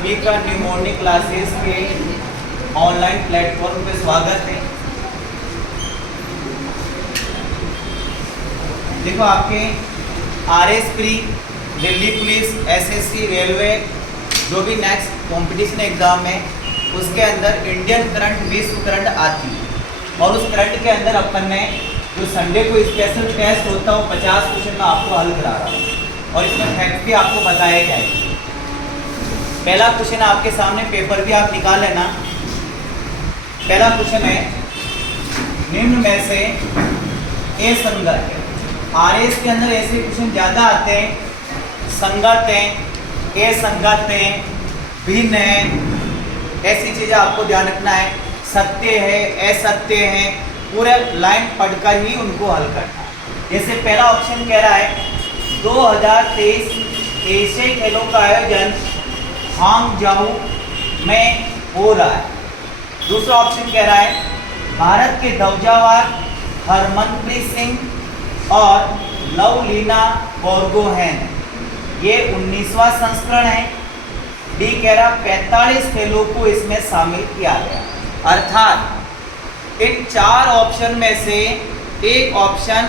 सभी का new morning classes के ऑनलाइन प्लेटफॉर्म पे स्वागत है। देखो आपके RS pre, Delhi police, SSC, railway जो भी नेक्स्ट कंपटीशन एग्जाम है उसके अंदर इंडियन करंट, विश्व करंट आती है और उस करंट के अंदर अपन ने जो संडे को स्पेशल टेस्ट होता है वो 50 क्वेश्चन में आपको हल करा रहा हूँ और इसमें फैक्ट भी आपको बताया जाएगा। पहला क्वेश्चन आपके सामने, पेपर भी आप निकाल लेना। पहला क्वेश्चन है, निम्न में से ए संगत है। आरएस के अंदर ऐसे क्वेश्चन ज़्यादा आते हैं, संगत हैं, ए संगत हैं, भिन्न है, ऐसी चीज़ें आपको ध्यान रखना है। सत्य है, असत्य है, पूरे लाइन पढ़कर ही उनको हल करना है। जैसे पहला ऑप्शन कह रहा है 2023 एशियाई खेलों का आयोजन हांगझाऊ में हो रहा है। दूसरा ऑप्शन कह रहा है भारत के ध्वजावार हरमनप्रीत सिंह और लवलीना बोरगोहेन, ये 19वां संस्करण है। डी कह रहा 45 खेलों को इसमें शामिल किया गया। अर्थात इन चार ऑप्शन में से एक ऑप्शन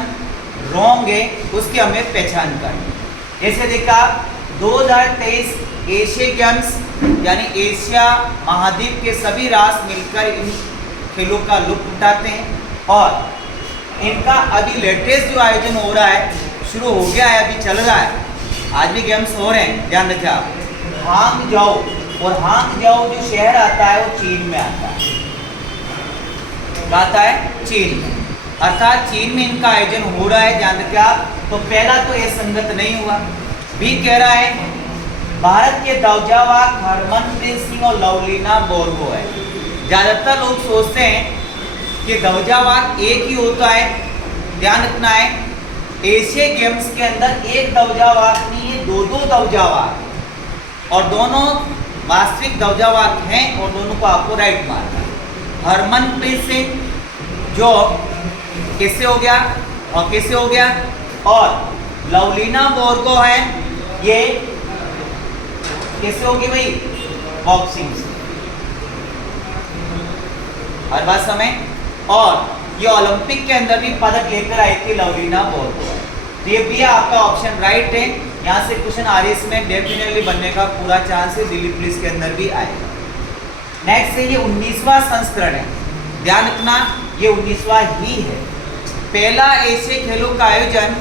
रॉन्ग है, उसकी हमें पहचान करनी। जैसे देखा 2023 एशिया गेम्स यानी एशिया महाद्वीप के सभी राष्ट्र मिलकर इन खेलों का लुत्फ उठाते हैं और इनका अभी लेटेस्ट जो आयोजन हो रहा है, शुरू हो गया है, अभी चल रहा है, आज भी गेम्स हो रहे हैं, ध्यान रखिए आप। हांगझाऊ, और हांगझाऊ जो शहर आता है वो चीन में आता है, आता है चीन में, अर्थात चीन में इनका आयोजन हो रहा है, ध्यान रखिए आप। तो पहला तो ये संगत नहीं हुआ। बी कह रहा है भारत के ध्वजावार हरमनप्रीत सिंह और लवलीना बोरगोहेन। ज़्यादातर लोग सोचते हैं कि ध्वजावार एक ही होता है, ध्यान रखना है एशिया गेम्स के अंदर एक ध्वजावार नहीं है, दो ध्वजावार, और दोनों वास्तविक ध्वजावार हैं और दोनों को आपको राइट मारना है। हरमनप्रीत सिंह जो किससे हो गया, हॉकी से हो गया, और लवलीना बोरगोहेन ये किससे होगी भाई, बॉक्सिंग से। हर बात समय, और ये ओलंपिक के अंदर भी पदक लेकर आई थी लवलीना बोरगोहेन। तो ये भी आपका ऑप्शन राइट है। यहाँ से क्वेश्चन आरएस में डेफिनेटली बनने का पूरा चांस है, दिल्ली पुलिस के अंदर भी आएगा। नेक्स्ट है, ये 19वां संस्करण है, ध्यान रखना ये 19वां ही है। पहला एशियाई खेलों का आयोजन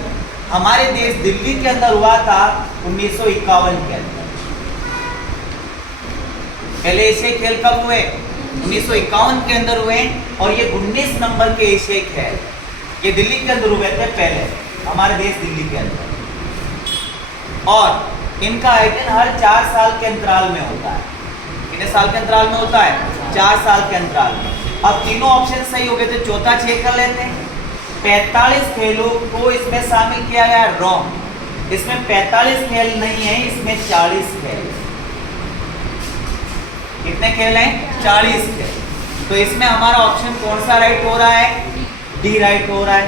हमारे देश दिल्ली के अंदर हुआ था 1951 के अंदर। पहले एशियाई खेल कब हुए, 1951 के अंदर हुए, और ये 19 नंबर के एशियाई खेल ये दिल्ली के अंदर हुए थे पहले, हमारे देश दिल्ली के अंदर। और इनका आयोजन हर 4 साल के अंतराल में होता है। कितने साल के अंतराल में होता है, 4 साल के अंतराल में। अब तीनों ऑप्शन सही हो गए थे, चौथा चेक कर लेते हैं। 45 खेलों को इसमें शामिल किया गया, रॉन्ग। इसमें 45 खेल नहीं है, इसमें 40 खेल। कितने खेल हैं, 40 खेल। तो इसमें हमारा ऑप्शन कौन सा राइट हो रहा है, डी राइट हो रहा है।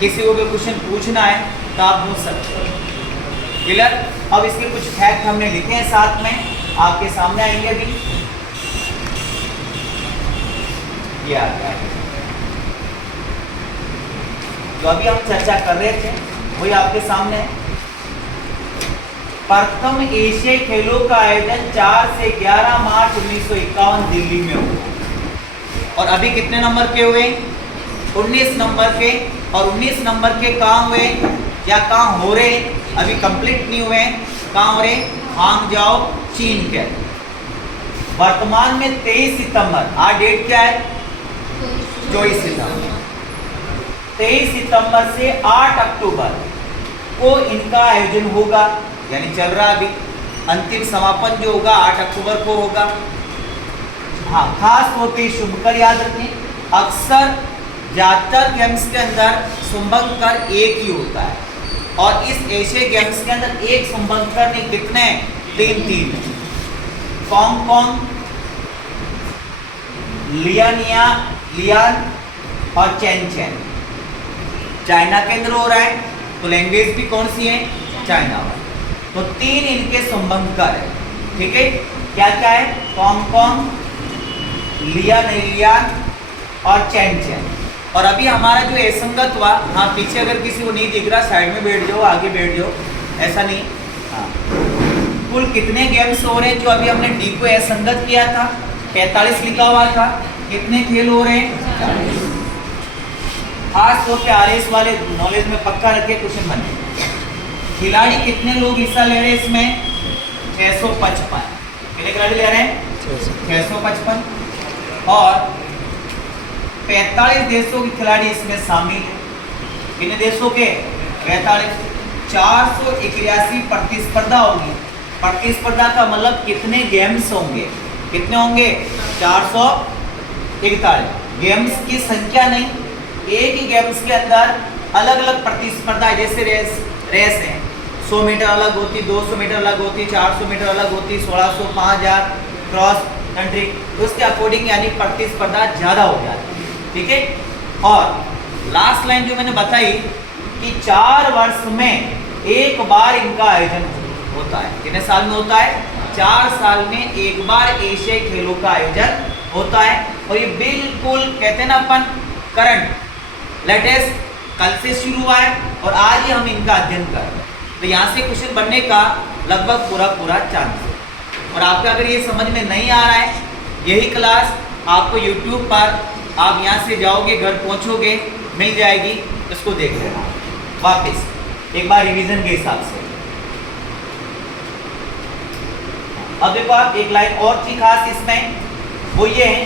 किसी को भी क्वेश्चन पूछना है तो आप पूछ सकते हो, क्लियर। अब इसके कुछ फैक्ट हमने लिखे हैं साथ में, आपके सामने आएंगे अभी। ये आ गया जो अभी हम चर्चा कर रहे थे वही आपके सामने है। प्रथम एशियाई खेलों का आयोजन 4 से 11 मार्च 1951 दिल्ली में हुआ, और अभी कितने नंबर के हुए, 19 नंबर के। और 19 नंबर के कहाँ हुए या कहाँ हो रहे, अभी कंप्लीट नहीं हुए, कहाँ हो रहे, हांगझाऊ चीन के। वर्तमान में 23 सितंबर, आज डेट क्या है, 24 सितंबर। 23 सितंबर से 8 अक्टूबर को इनका आयोजन होगा, यानी चल रहा अभी। अंतिम समापन जो होगा 8 अक्टूबर को होगा। हाँ, खास तौर पे शुभकर याद रखें, अक्सर ज़्यादातर गेम्स के अंदर शुभंकर एक ही होता है, और इस एशियाई गेम्स के अंदर एक शुभंकर नहीं, कितने, 3 कॉन्ग, लियान और चेन। चाइना के अंदर हो रहा है, तो लैंग्वेज भी कौन सी है, चाइना वाली। तो 3 इनके शुभंकर है, ठीक है। क्या क्या है, कॉम, लियन एलियन और चैन। और अभी हमारा जो असंगत हुआ, हाँ पीछे अगर किसी को नहीं दिख रहा साइड में बैठ जाओ, आगे बैठ जाओ, ऐसा नहीं। हाँ, कुल कितने गेम्स हो रहे हैं? जो अभी हमने डी को असंगत किया था 45 लिखा हुआ था, कितने खेल हो रहे हैं? 40। खास तौर पे आरएस वाले नॉलेज में पक्का रखे क्वेश्चन बने। खिलाड़ी कितने लोग हिस्सा ले रहे हैं इसमें? 655। कितने खिलाड़ी ले रहे हैं? 655। और 45 देशों के खिलाड़ी इसमें शामिल हैं। कितने देशों के? 45। 481 प्रतिस्पर्धा होगी। प्रतिस्पर्धा का मतलब कितने गेम्स होंगे? कितने होंगे? 441। गेम्स की संख्या नहीं, एक ही गेम्स के अंदर अलग अलग प्रतिस्पर्धा, जैसे रेस है, 100 मीटर अलग होती, 200 मीटर अलग होती, 400 मीटर अलग होती, 1600, 5000 क्रॉस कंट्री, उसके अकॉर्डिंग यानी प्रतिस्पर्धा ज़्यादा हो जाती है। ठीक है। और लास्ट लाइन जो मैंने बताई कि 4 वर्ष में एक बार इनका आयोजन होता है। कितने साल में होता है? 4 साल में एक बार एशियाई खेलों का आयोजन होता है। और ये बिल्कुल कहते हैं ना अपन करंट लेटेस्ट, कल से शुरू हुआ है और आज ही हम इनका अध्ययन कर रहे हैं। तो यहाँ से क्वेश्चन बनने का लगभग पूरा चांस है। और आपका अगर ये समझ में नहीं आ रहा है, यही क्लास आपको YouTube पर आप यहाँ से जाओगे, घर पहुँचोगे, मिल जाएगी, इसको देख लेना वापस एक बार रिवीजन के हिसाब से। अब देखो आप एक लाइन और थी खास इसमें, वो ये है,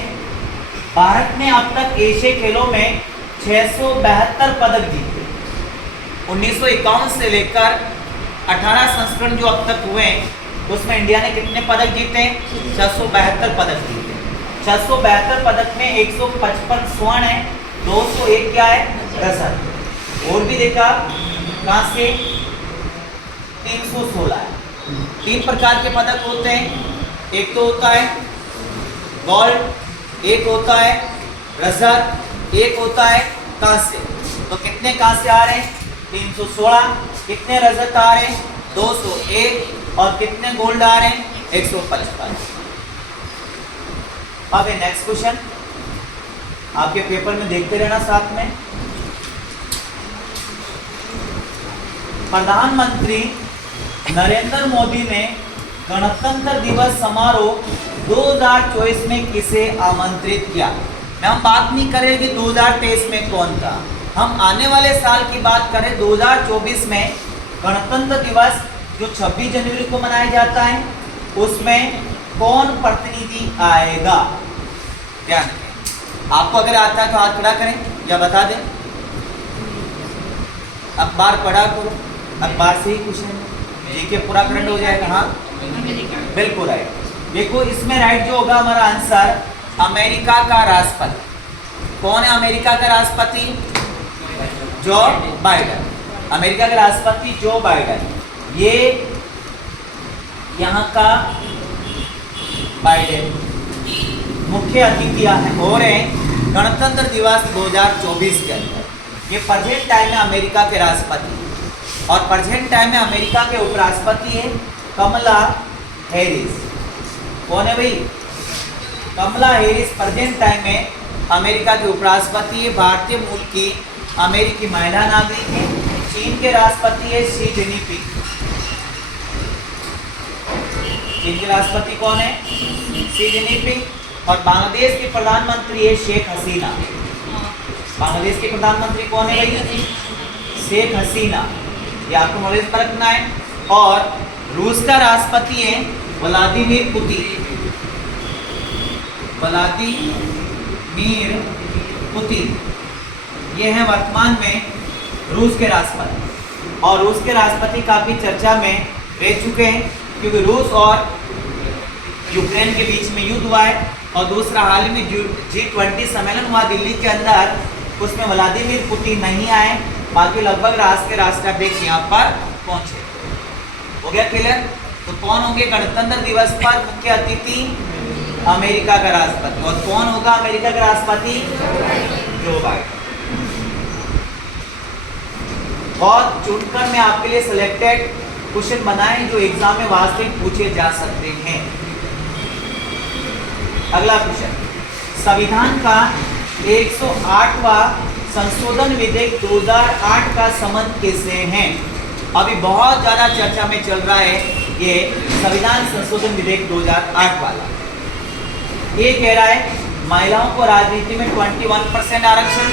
भारत ने अब तक एशियाई खेलों में 672 पदक जीते। 1951 से लेकर 18 संस्करण जो अब तक हुए हैं उसमें इंडिया ने कितने पदक जीते? 672 पदक जीते। 672 पदक में 155 स्वर्ण है, 201 क्या है? रजत। और भी देखा कहाँ से? 316 है। 3 प्रकार के पदक होते हैं, एक तो होता है गोल्ड, एक होता है रजत, एक होता है कांस्य। तो कितने कांस्य आ रहे हैं? 316। कितने रजत आ रहे हैं? 201। और कितने गोल्ड आ रहे हैं? 155। अब नेक्स्ट क्वेश्चन आपके पेपर में देखते रहना साथ में। प्रधानमंत्री नरेंद्र मोदी ने गणतंत्र दिवस समारोह 2024 में किसे आमंत्रित किया? हम बात नहीं करेंगे 2023 में कौन था, हम आने वाले साल की बात करें। 2024 में गणतंत्र दिवस जो 26 जनवरी को मनाया जाता है, उसमें कौन प्रतिनिधि आएगा? ध्यान रखें। आपको अगर आता है तो हाथ खड़ा करें या बता दें। अखबार पढ़ा करो, अखबार से ही क्वेश्चन जीके पूरा करंट हो जाएगा। हाँ बिल्कुल राइट। देखो इसमें राइट जो होगा हमारा आंसर, अमेरिका का राष्ट्रपति। कौन है अमेरिका का राष्ट्रपति? Joe Biden. अमेरिका का राष्ट्रपति जो बाइडेन, ये यहाँ का बाइडेन मुख्य अतिथि हो रहे हैं गणतंत्र दिवस 2024 के अंदर। ये प्रेजेंट टाइम में अमेरिका के राष्ट्रपति, और प्रेजेंट टाइम में अमेरिका के उपराष्ट्रपति है कमला हैरिस। कौन है भाई? कमला हैरिस प्रेजेंट टाइम में अमेरिका के उपराष्ट्रपति है। भारतीय मूल की अमेरिकी महिला नागरिक है। चीन के राष्ट्रपति है शी जिनपिंग। चीन के राष्ट्रपति कौन है? Xi Jinping. और बांग्लादेश की प्रधानमंत्री है शेख हसीना। बांग्लादेश की प्रधानमंत्री कौन है भाई? शेख हसीना। ये आपको नॉलेज पर रखना है। और रूस का राष्ट्रपति है व्लादिमीर पुतिन। व्लादिमीर पुतिन ये हैं वर्तमान में रूस के राष्ट्रपति। और रूस के राष्ट्रपति काफ़ी चर्चा में रह चुके हैं, क्योंकि रूस और यूक्रेन के बीच में युद्ध हुआ है। और दूसरा हाल ही में G20 सम्मेलन हुआ दिल्ली के अंदर, उसमें व्लादिमीर पुतिन नहीं आए, बाकी लगभग राष्ट्र के राष्ट्राध्यक्ष यहाँ पर पहुँचे। हो गया क्लियर? तो कौन होंगे गणतंत्र दिवस पर मुख्य अतिथि? अमेरिका का राष्ट्रपति। और कौन होगा अमेरिका का राष्ट्रपति? Joe Biden. बहुत चुनकर मैं आपके लिए सिलेक्टेड क्वेश्चन बनाए जो एग्जाम में वास्तविक पूछे जा सकते हैं। अगला क्वेश्चन, संविधान का 108वां संशोधन विधेयक 2008 का संबंध किससे है? अभी बहुत ज्यादा चर्चा में चल रहा है ये संविधान संशोधन विधेयक 2008 वाला। ये कह रहा है महिलाओं को राजनीति में 21% आरक्षण,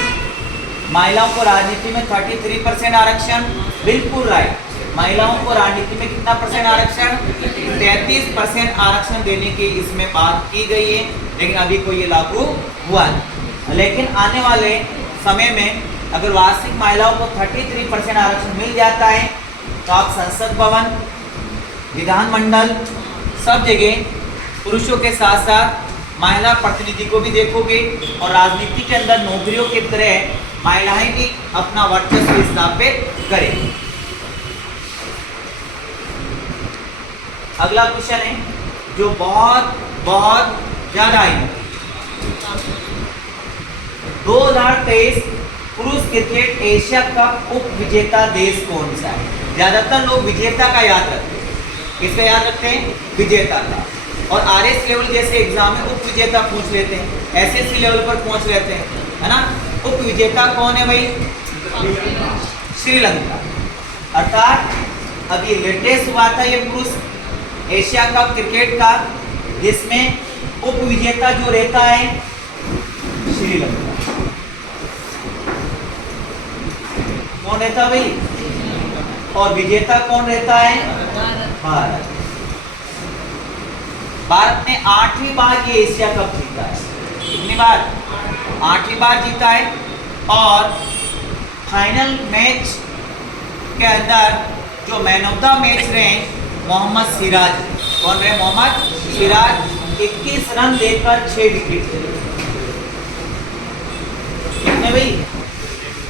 महिलाओं को राजनीति में 33% आरक्षण, बिल्कुल राइट। महिलाओं को राजनीति में कितना परसेंट आरक्षण? 33% आरक्षण देने की इसमें बात की गई है, लेकिन अभी कोई ये लागू हुआ नहीं। लेकिन आने वाले समय में अगर वार्षिक महिलाओं को 33% आरक्षण मिल जाता है तो आप संसद भवन, विधानमंडल, सब जगह पुरुषों के साथ साथ महिला प्रतिनिधि को भी देखोगे और राजनीति के अंदर नौकरियों की तरह महिलाएं भी अपना वर्चस्व स्थापित करें। अगला क्वेश्चन है जो बहुत बहुत ज्यादा है, 2023 पुरुष क्रिकेट एशिया कप उप विजेता देश कौन सा है? ज्यादातर लोग विजेता का याद रखते हैं, किसका याद रखते हैं? विजेता का। और आरएस लेवल जैसे एग्जाम में उप विजेता पूछ लेते हैं, एसएससी लेवल पर पहुंच लेते हैं, है ना। उप विजेता कौन है भाई? श्रीलंका। अर्थात अभी लेटेस्ट हुआ था ये पुरुष एशिया कप क्रिकेट का, जिसमें उप विजेता जो रहता है श्रीलंका। कौन रहता भाई? और विजेता कौन रहता है? भारत। भारत ने 8वीं बार ये एशिया कप जीता है। कितनी बार? 8वीं बार जीता है। और फाइनल मैच के अंदर जो मैन ऑफ द मैच रहे मोहम्मद सिराज। कौन रहे? मोहम्मद सिराज। 21 रन देकर 6 विकेट। कितने भाई?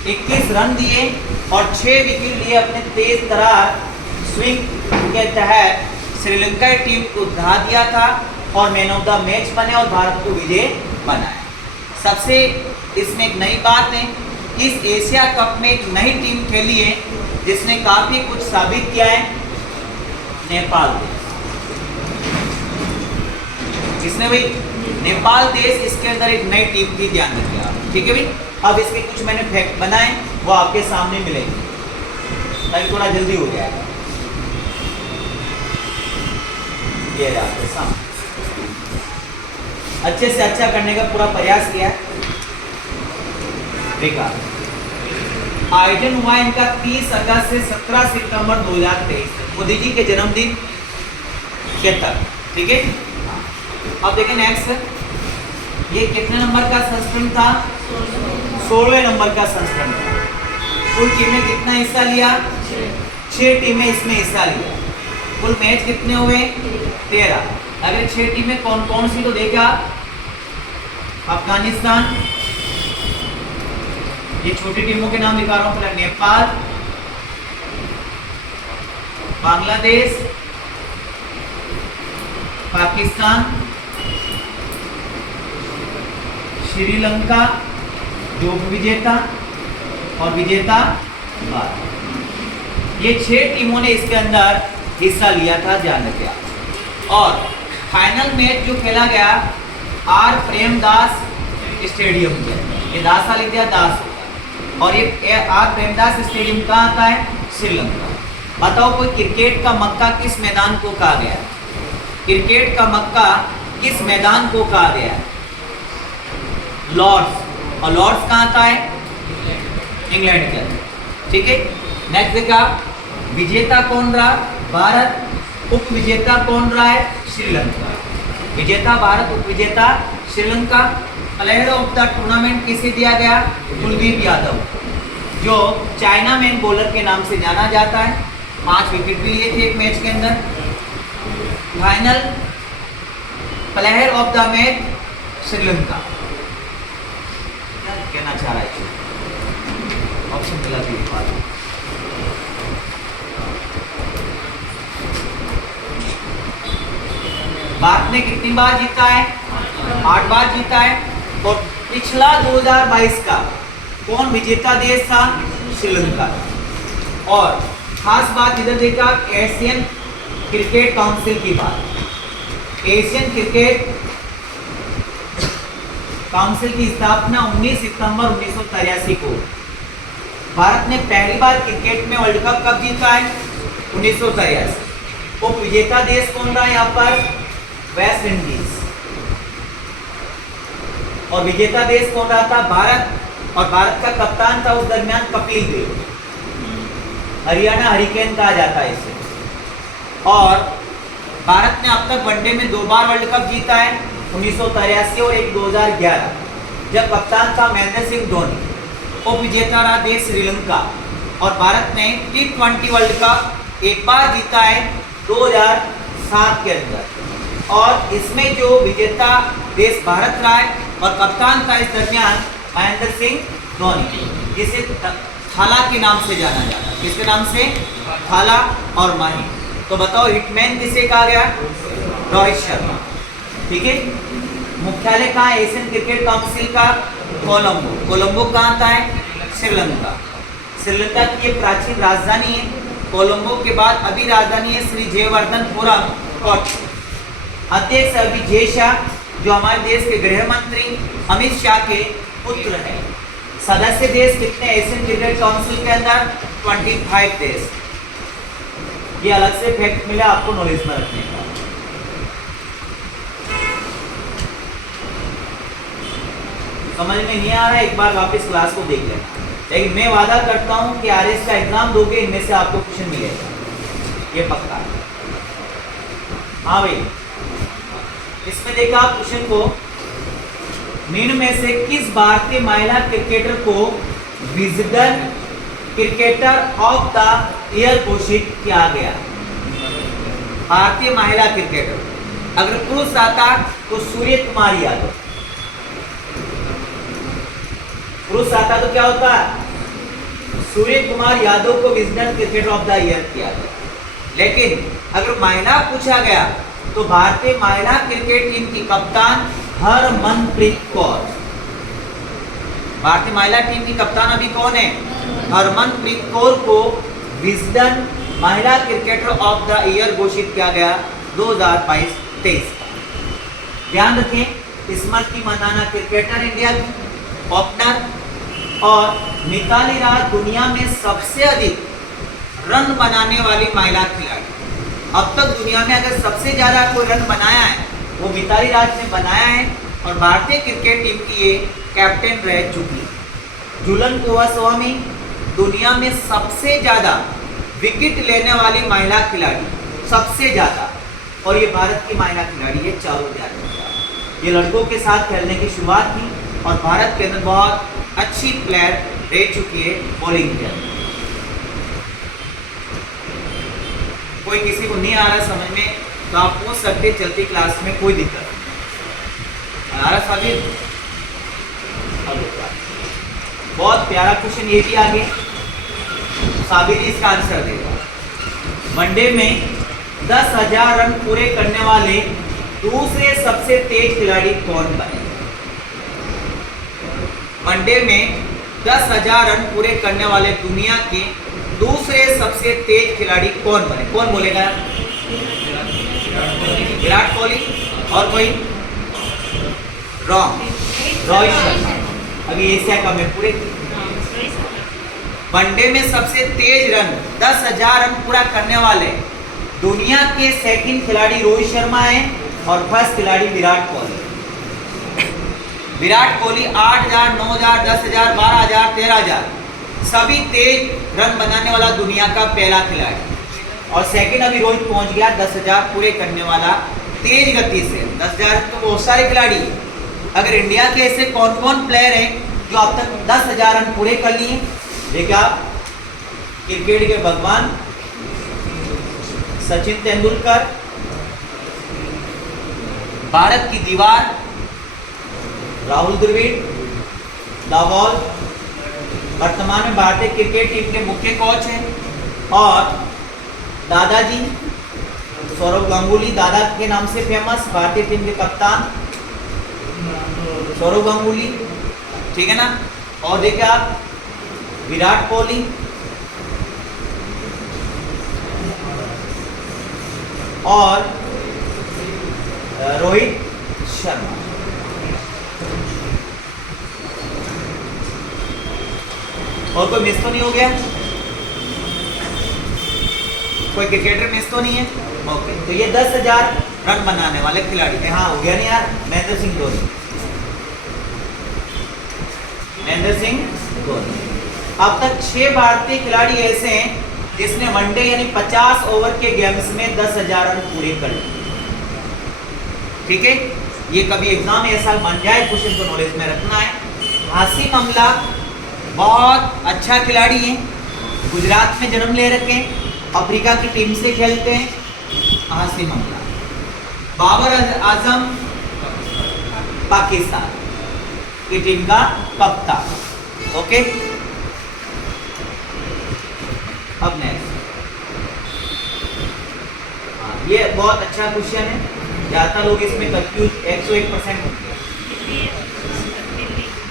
21 रन दिए और 6 विकेट लिए। अपने तेज तरार स्विंग के तहत श्रीलंका टीम को उठा दिया था और मैन ऑफ द मैच बने और भारत को विजय बनाया। सबसे इसमें एक नई बात है, इस एशिया कप में एक नई टीम खेली है जिसने काफी कुछ साबित किया है, नेपाल देश। किसने भाई? नेपाल देश। इसके अंदर एक नई टीम थी, ध्यान रखिए आप, ठीक है भाई। अब इसके कुछ मैंने फैक्ट बनाए, वो आपके सामने मिलेंगे ताकि थोड़ा जल्दी हो जाएगा। ये आपके सामने अच्छे से अच्छा करने का पूरा प्रयास किया है। देखा, आयोजन हुआ इनका 30 अगस्त से 17 सितंबर 2023, मोदी जी के जन्मदिन के तक, ठीक है। अब देखें नेक्स्ट, ये कितने नंबर का संस्करण था? 16वें नंबर का संस्करण था। कुल टीमें कितना हिस्सा लिया? 6 टीमें इसमें हिस्सा लिया। कुल मैच कितने हुए? 13। अगर 6 टीमें कौन कौन सी तो देखा, अफगानिस्तान, ये छोटी टीमों के नाम लिखा रहा हूं, नेपाल, बांग्लादेश, पाकिस्तान, श्रीलंका जो विजेता और विजेता भारत। ये 6 टीमों ने इसके अंदर हिस्सा लिया था, ध्यान रखिए। और फाइनल मैच जो खेला गया आर प्रेमदास स्टेडियम में, ये दास लिख दिया दास, और ये आर प्रेमदास स्टेडियम कहाँ आता है? श्रीलंका। बताओ कोई क्रिकेट का मक्का किस मैदान को कहा गया? क्रिकेट का मक्का किस मैदान को कहा गया? लॉर्ड्स। और लॉर्ड्स कहाँ आता है? इंग्लैंड के अंदर, ठीक है। नेक्स्ट देखा, विजेता कौन रहा? भारत। उप विजेता कौन रहा है? श्रीलंका। विजेता भारत, उप विजेता Sri Lanka. Player of the tournament किसे दिया गया? कुलदीप यादव, जो चाइना मैन बॉलर के नाम से जाना जाता है। 5 विकेट भी लिए थे एक मैच के अंदर। Final player of the match Sri Lanka. क्या कहना चाह रहा है? ऑप्शन मिला थी। भारत ने कितनी बार जीता है? 8 बार जीता है। और पिछला 2022 का कौन विजेता देश था? श्रीलंका। और खास बात इधर देखा, एशियन क्रिकेट काउंसिल की बात। एशियन क्रिकेट काउंसिल की स्थापना 19 सितंबर 1983 को। भारत ने पहली बार क्रिकेट में वर्ल्ड कप कब जीता है? 1983। उप विजेता देश कौन रहा यहाँ पर? West Indies. और विजेता देश कौन रहा था? भारत। और भारत का कप्तान था उस दरमियान कपिल देव। हरियाणा हरिकेन कहा जाता है इसे। और भारत ने अब तक वनडे में 2 बार वर्ल्ड कप जीता है, 1983 और एक 2011, जब कप्तान था महेंद्र सिंह धोनी। उप विजेता रहा देश श्रीलंका। और भारत ने T20 वर्ल्ड कप एक बार जीता है 2007 के अंदर। और इसमें जो विजेता देश भारत रहा है और कप्तान था इस दरमियान महेंद्र सिंह धोनी, जिसे थाला के नाम से जाना जाता है। किसके नाम से? थाला और माही। तो बताओ हिटमैन किसे कहा गया? रोहित शर्मा। ठीक है। मुख्यालय कहाँ है एशियन क्रिकेट काउंसिल का? कोलंबो। कोलंबो कहाँ आता है? श्रीलंका। श्रीलंका की ये प्राचीन राजधानी है। कोलंबो के बाद अभी राजधानी है श्री जयवर्धनपुरम कोट्टयम। अध्यक्ष अभी जय शाह, जो हमारे देश के गृह मंत्री अमित शाह के पुत्र हैं। सदस्य देश कितने एशियन क्रिकेट काउंसिल के अंदर? 25 देश। ये अलग से फैक्ट मिला आपको नॉलेज में रखने का। समझ में नहीं आ रहा है, एक बार वापस क्लास को देख लेना। लेकिन मैं वादा करता हूं कि आरएस का एग्जाम दोगे, इनमें से आपको क्वेश्चन मिलेगा, ये पक्का है। हाँ भाई, इसमें देखा आप क्वेश्चन को, निम्न में से किस भारतीय महिला क्रिकेटर को Wisden cricketer of the year घोषित किया गया? भारतीय महिला क्रिकेटर। अगर पुरुष आता तो सूर्य कुमार यादव। पुरुष आता तो क्या होता? सूर्य कुमार यादव को Wisden cricketer of the year किया गया। लेकिन अगर महिला पूछा गया तो भारतीय महिला क्रिकेट टीम की कप्तान हरमनप्रीत कौर। भारतीय महिला टीम की कप्तान अभी कौन है? हरमनप्रीत कौर को विजडन महिला क्रिकेटर ऑफ द ईयर घोषित किया गया 2022-23। ध्यान रखें, स्मृति मंदाना क्रिकेटर इंडिया की ओपनर, और मिताली राज दुनिया में सबसे अधिक रन बनाने वाली महिला खिलाड़ी। अब तक दुनिया में अगर सबसे ज्यादा कोई रन बनाया है वो मिताली राज ने बनाया है, और भारतीय क्रिकेट टीम की ये कैप्टन रह चुकी है। झूलन गोस्वामी दुनिया में सबसे ज्यादा विकेट लेने वाली महिला खिलाड़ी, सबसे ज्यादा, और ये भारत की महिला खिलाड़ी है। चारों ये लड़कों के साथ खेलने की शुरुआत की और भारत के अंदर बहुत अच्छी प्लेयर रह चुकी है बॉलिंग के अंदर। कोई किसी को नहीं आ रहा समझ में तो आप पूछ सकते चलती क्लास में, कोई दिक्कत नहीं आ रहा। साबिर बहुत प्यारा क्वेश्चन ये भी आगे, साबिर इसका आंसर देगा। वनडे में 10,000 रन पूरे करने वाले दूसरे सबसे तेज खिलाड़ी कौन बने? वनडे में 10,000 रन पूरे करने वाले दुनिया के दूसरे सबसे तेज खिलाड़ी कौन बने? कौन बोलेगा? विराट कोहली। और कोई? रॉन्ग, रोहित शर्मा। अभी एशिया कप में पूरे वनडे में सबसे तेज रन 10,000 रन पूरा करने वाले दुनिया के सेकंड खिलाड़ी रोहित शर्मा है और फर्स्ट खिलाड़ी विराट कोहली। विराट कोहली 8,000, 9,000, 10,000, 12,000, 13,000 सभी तेज रन बनाने वाला दुनिया का पहला खिलाड़ी, और सेकंड अभी रोहित पहुंच गया 10,000 पूरे करने वाला तेज गति से। 10,000 तो बहुत सारे खिलाड़ी। अगर इंडिया के ऐसे कौन कौन प्लेयर हैं जो अब तक 10,000 रन पूरे कर लिए? देखा, क्रिकेट के भगवान सचिन तेंदुलकर, भारत की दीवार राहुल द्रविड़, द वॉल वर्तमान में भारतीय क्रिकेट टीम के मुख्य कोच हैं, और दादाजी सौरव गांगुली, दादा के नाम से फेमस भारतीय टीम के कप्तान सौरव गांगुली, ठीक है ना। और देखिए आप, विराट कोहली, और रोहित शर्मा। और कोई मिस तो नहीं हो गया? कोई क्रिकेटर मिस तो नहीं है? ओके, तो ये 10,000 रन बनाने वाले खिलाड़ी थे। हाँ, हो गया नहीं यार? महेंद्र सिंह धोनी। महेंद्र सिंह धोनी। अब तक 6 भारतीय खिलाड़ी ऐसे हैं जिसने वनडे यानी 50 ओवर के गेम्स में 10,000 रन पूरे कर लिए। ठीक है, ये कभी एग्जाम में ऐसा बन जाए, क्वेश्चन को नॉलेज में रखना है। हासिम अमला बहुत अच्छा खिलाड़ी है, गुजरात में जन्म ले रखे हैं, अफ्रीका की टीम से खेलते हैं। हासिम अमला। बाबर आजम पाकिस्तान की टीम का कप्तान। ओके, अब नेक्स्ट, ये बहुत अच्छा क्वेश्चन है, ज्यादा लोग इसमें कंफ्यूज 101% होते हैं।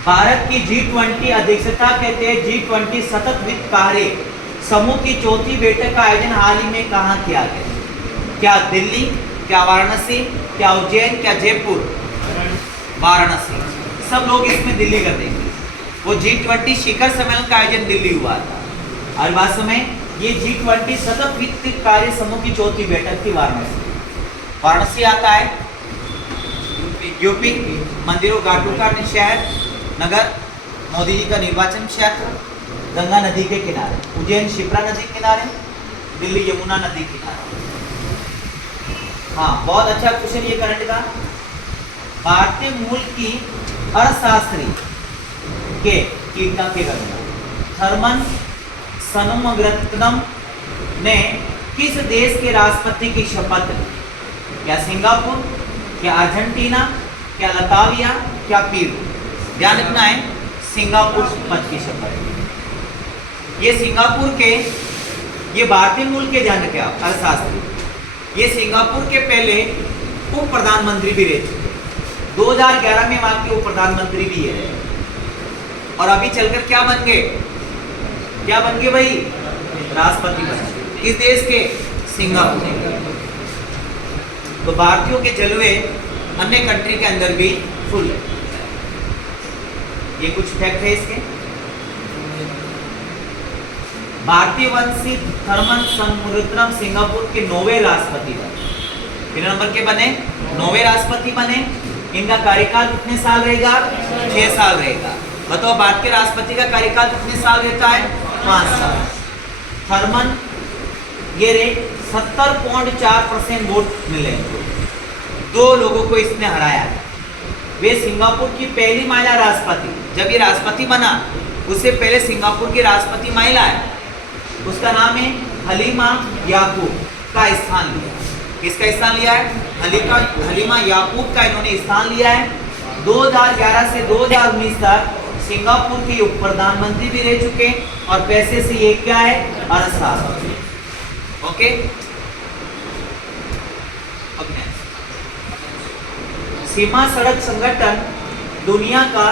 भारत की G20 अध्यक्षता कहते हैं G20 सतत वित्त कार्य समूह की चौथी बैठक का आयोजन हाल ही में कहाँ किया गया? क्या दिल्ली, क्या वाराणसी, क्या उज्जैन, क्या जयपुर? वाराणसी। सब लोग इसमें दिल्ली कर देंगे। वो G20 शिखर सम्मेलन का आयोजन दिल्ली हुआ था। और वास्तव में ये G20 सतत वित्त कार्य समूह की चौथी बैठक थी वाराणसी। वाराणसी आता है यूपी, मंदिरों घाटों का शहर, नगर, मोदी जी का निर्वाचन क्षेत्र, गंगा नदी के किनारे, उज्जैन शिप्रा नदी के किनारे, दिल्ली यमुना नदी के किनारे। हाँ, बहुत अच्छा क्वेश्चन ये करंट का। भारतीय मूल की अर्थशास्त्री के कीर्तन के गणना थर्मन सनमग्रत्नम ने किस देश के राष्ट्रपति की शपथ ली? क्या सिंगापुर, क्या अर्जेंटीना, क्या लताविया, क्या पीरू? ध्यान रखना है, सिंगापुर पद की शपथ। ये सिंगापुर के, ये भारतीय मूल के, ध्यान रखें आप, अर्थशास्त्री। ये सिंगापुर के पहले उप प्रधानमंत्री भी रह चुके, 2011 में वहां के उप प्रधानमंत्री भी है। और अभी चलकर क्या बन गए? क्या बन गए भाई? राष्ट्रपति बने। किस देश के? सिंगापुर। तो भारतीयों के जलवे अन्य कंट्री के अंदर भी फुल है। ये कुछ फैक्ट है इसके। भारतीय वंशी थर्मन सनमुद्रम सिंगापुर के 9वें राष्ट्रपति बने। कितने नंबर के बने? 9वें राष्ट्रपति बने। इनका कार्यकाल कितने साल रहेगा? 6 साल रहेगा। बताओ, भारत के राष्ट्रपति का कार्यकाल कितने साल रहता है? 5 साल। थर्मन ये रे 70.4% वोट मिले। 2 लोगों को इसने हराया। वे सिंगापुर की पहली महिला राष्ट्रपति। जब ये राष्ट्रपति बना उससे पहले सिंगापुर की राष्ट्रपति महिला है, उसका नाम है हलीमा याकूब का स्थान लिया। किसका स्थान लिया है? हलीमा याकूब का इन्होंने स्थान लिया है। 2011 से 2019 तक सिंगापुर के उप प्रधानमंत्री भी रह चुके और पैसे से ये क्या है? अर्थशास्त्री। ओके, अब सीमा सड़क संगठन दुनिया का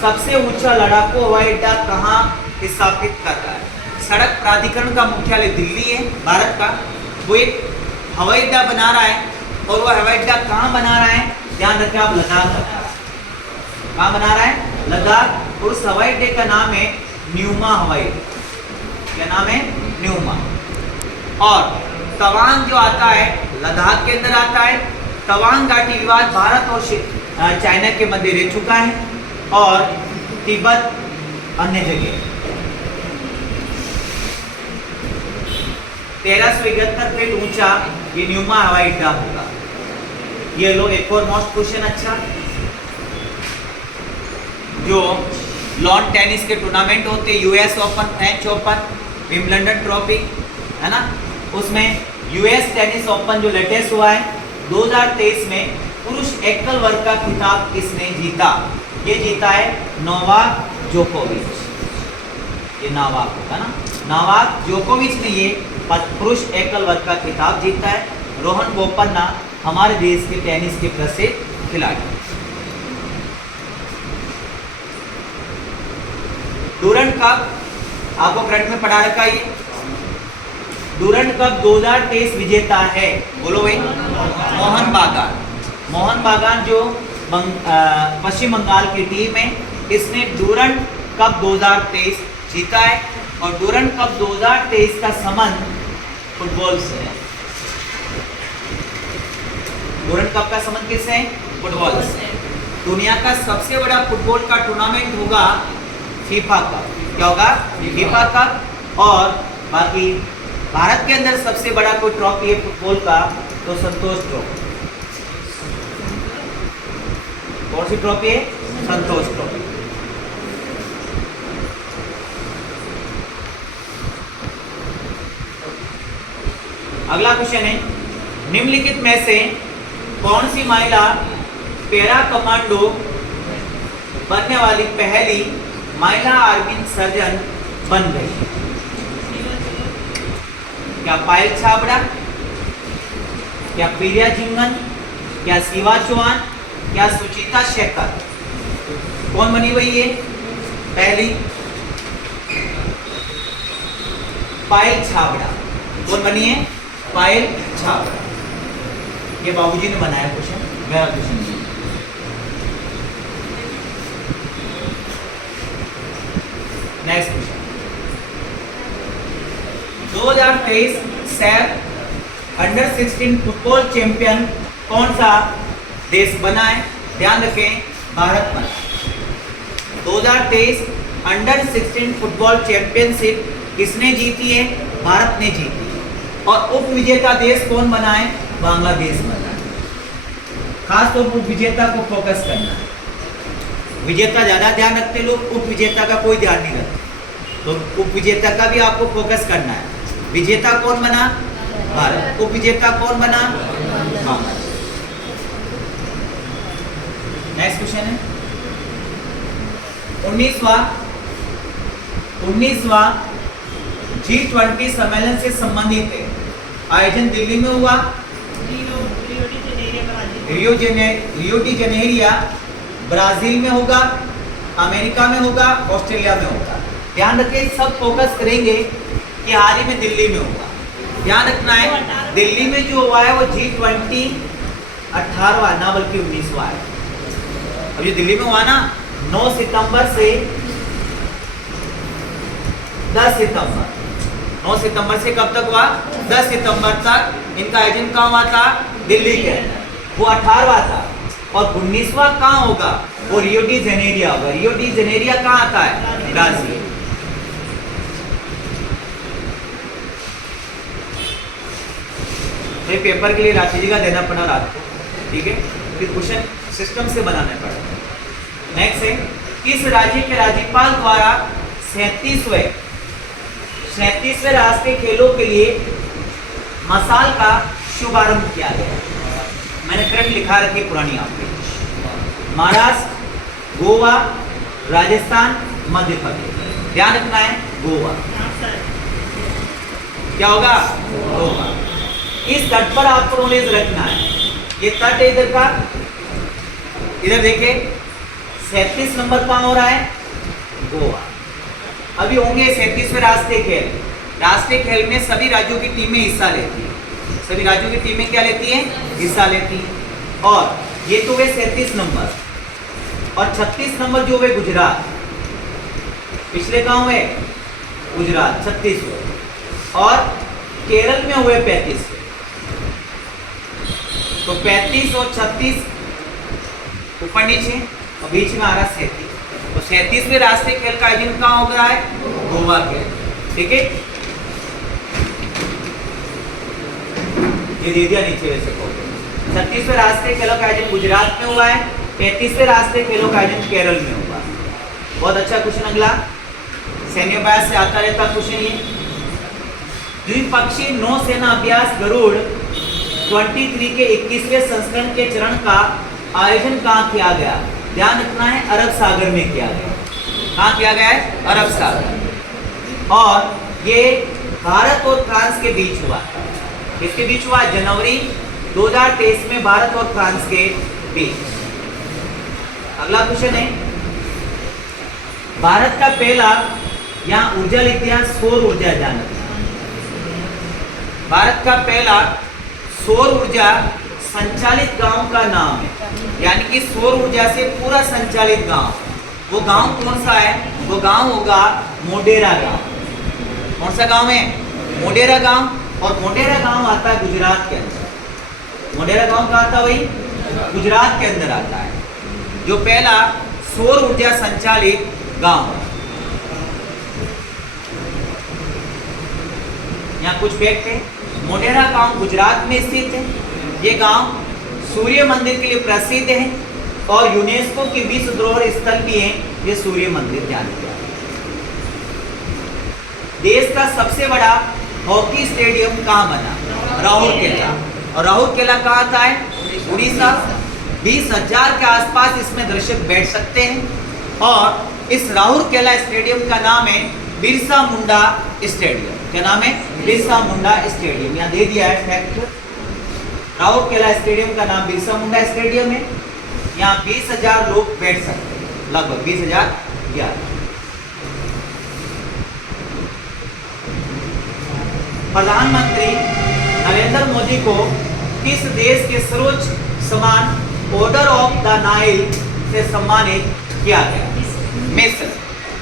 सबसे ऊंचा लड़ाकू हवाई अड्डा कहाँ स्थापित कर रहा है? सड़क प्राधिकरण का मुख्यालय दिल्ली है, भारत का। वो एक हवाई अड्डा बना रहा है, और वो हवाई अड्डा कहाँ बना रहा है? ध्यान रखें आप, लद्दाख। कहाँ बना रहा है? लद्दाख। और उस हवाई अड्डे का नाम है न्यूमा हवाई अड्डा। क्या नाम है? न्यूमा। और तवांग जो आता है लद्दाख के अंदर आता है। तवांग घाटी विवाद भारत और चाइना के मध्य रह चुका है, और तिब्बत अन्य जगह। 1371 फीट ऊंचा ये न्यूमा हवाई अड्डा होगा। ये लो एक और मोस्ट क्वेश्चन अच्छा, जो लॉन टेनिस के टूर्नामेंट होते हैं, US open, French open, Wimbledon trophy, है ना, उसमें यूएस टेनिस ओपन जो लेटेस्ट हुआ है 2023 में, पुरुष एकल वर्ग का खिताब किसने जीता? ये जीता है नोवाक जोकोविच। ये नोवाक होगा ना, नोवाक जोकोविच ने ये पुरुष एकल वर्ग का खिताब जीता है। रोहन बोपन्ना हमारे देश के टेनिस के प्रसिद्ध खिलाड़ी। डूरंड कप आपको करंट में पढ़ा रखा है। डूरंड कप 2023 विजेता है, बोलो भाई, मोहन बागान। मोहन बागान जो पश्चिम बंगाल की टीम है, इसने डूरंड कप 2023 जीता है। और डूरंड कप 2023 का संबंध फुटबॉल से है। डूरंड कप का संबंध किससे है? फुटबॉल से। दुनिया का सबसे बड़ा फुटबॉल का टूर्नामेंट होगा फीफा कप। क्या होगा? FIFA cup. और बाकी भारत के अंदर सबसे बड़ा कोई ट्रॉफी है फुटबॉल का तो संतोष ट्रॉफी। कौन सी ट्रॉफी है? संतोष ट्रॉफी। अगला क्वेश्चन है, निम्नलिखित में से कौन सी महिला पैरा कमांडो बनने वाली पहली महिला आर्मी सर्जन बन गई? क्या पायल छाबड़ा, क्या प्रिया जिंगन, क्या शिवा चौहान, क्या सुचिता शेखर? कौन बनी हुई है पहली? पायल छाबड़ा। कौन बनी है? पायल छाबड़ा। ये बाबूजी ने बनाया क्वेश्चन, मेरा क्वेश्चन नहीं। Next question, 2023 Saif under 16 football champion कौन सा देश बना है? ध्यान रखें, भारत बना। 2023 अंडर 16 फुटबॉल चैंपियनशिप किसने जीती है? भारत ने जीती है। और उप विजेता देश कौन बना है? बांग्लादेश बना है। खास तौर पर उप विजेता को फोकस करना है। विजेता ज्यादा ध्यान रखते लोग, उप विजेता का कोई ध्यान नहीं रखते। तो उप विजेता का भी आपको फोकस करना है। विजेता कौन बना? भारत। उप विजेता कौन बना? बांग्लादेश। नेक्स्ट क्वेश्चन है, 19वां G20 सम्मेलन से संबंधित है। आयोजन दिल्ली में हुआ, रियो डी जेनेरिया ब्राजील में होगा, अमेरिका में होगा, ऑस्ट्रेलिया में होगा। ध्यान रखें, सब फोकस करेंगे कि हाल ही में दिल्ली में होगा। ध्यान रखना है, दिल्ली में जो हुआ है वो G20 18वां ना बल्कि 19वां है। अब ये दिल्ली में हुआ ना 9 सितंबर से 10 सितंबर। 9 सितंबर से कब तक हुआ? 10 सितंबर तक इनका आयोजन कहाँ हुआ था? दिल्ली के अंदर। वो 18वां था। और 19वां कहाँ होगा? वो रियो डी जेनेरिया होगा। रियो डी जेनेरिया कहाँ आता है? ब्राजील। तो पेपर के लिए राशि जी का देना पड़ा रात को, ठीक है? फिर क्वेश्चन सिस्टम से बनाना पड़ा। नेक्स्ट है, किस राज्य के राज्यपाल द्वारा 37वें राष्ट्रीय खेलों के लिए मसाल का शुभारंभ किया गया? मैंने करंट लिखा रखी पुरानी आपके। महाराष्ट्र, गोवा, राजस्थान, मध्य प्रदेश। ध्यान रखना है, गोवा। क्या होगा? गोवा। इस तट पर आपको नॉलेज रखना है। ये तट है इधर का, इधर देखिए 37 नंबर कहाँ हो रहा है? गोवा। अभी होंगे 37वें राष्ट्रीय खेल। राष्ट्रीय खेल में सभी राज्यों की टीमें हिस्सा लेती हैं। सभी राज्यों की टीमें क्या लेती हैं? हिस्सा लेती हैं। और ये तो हुए 37 नंबर। और 36 नंबर जो हुए गुजरात। पिछले कहाँ हुए? गुजरात 36 हुए। और केरल में हुए 35। तो 35 और 36 ऊपर नीचे और बीच में आ रहा 37। तो 37वें राष्ट्रीय खेल का आयोजन कहाँ हो रहा है? गोवा के। ठीक है, ये दे दिया नीचे वैसे को। 36वें राष्ट्रीय खेलों का आयोजन गुजरात में हुआ है। 35वें राष्ट्रीय खेलों का आयोजन केरल में हुआ। बहुत अच्छा क्वेश्चन। अगला सैन्य अभ्यास से आता रहता क्वेश्चन ये। द्विपक्षीय नौसेना अभ्यास गरुड़ 23 के 21वें संस्करण के चरण का आयोजन कहाँ किया गया? ध्यान रखना है, अरब सागर में किया गया। कहाँ किया गया है? अरब सागर। और ये भारत और फ्रांस के बीच हुआ। किसके बीच हुआ? जनवरी 2023 में भारत और फ्रांस के बीच। अगला क्वेश्चन है, भारत का पहला यहाँ ऊर्जा लिख दिया सौर ऊर्जा जान। भारत का पहला सौर ऊर्जा संचालित गांव का नाम है, यानी कि सौर ऊर्जा से पूरा संचालित गांव। वो गांव कौन सा है? वो गांव होगा मोढेरा गांव। कौन सा गांव है? मोढेरा गांव। और मोढेरा गांव आता है गुजरात के अंदर। मोढेरा गांव कहाँ आता है भाई? गुजरात के अंदर आता है, जो पहला सौर ऊर्जा संचालित गांव है। यहाँ कुछ फैक्ट है। मोढेरा गांव गुजरात में स्थित है। ये गांव सूर्य मंदिर के लिए प्रसिद्ध है और यूनेस्को की विश्व धरोहर स्थल भी है ये सूर्य मंदिर। ध्यान दिया। देश का सबसे बड़ा हॉकी स्टेडियम कहाँ बना? राउरकेला। और राउरकेला कहाँ आता है? उड़ीसा। 20,000 के आसपास इसमें दर्शक बैठ सकते हैं और इस राउरकेला स्टेडियम का नाम है बिरसा मुंडा स्टेडियम। क्या नाम है? बिरसा मुंडा स्टेडियम। यहाँ दे दिया है फैक्ट। राउरकेला स्टेडियम का नाम बिरसा मुंडा स्टेडियम है। यहाँ 20,000 लोग बैठ सकते हैं, लगभग 20,000। प्रधानमंत्री नरेंद्र मोदी को किस देश के सर्वोच्च सम्मान ऑर्डर ऑफ द नाइल से सम्मानित किया गया? मिस्र।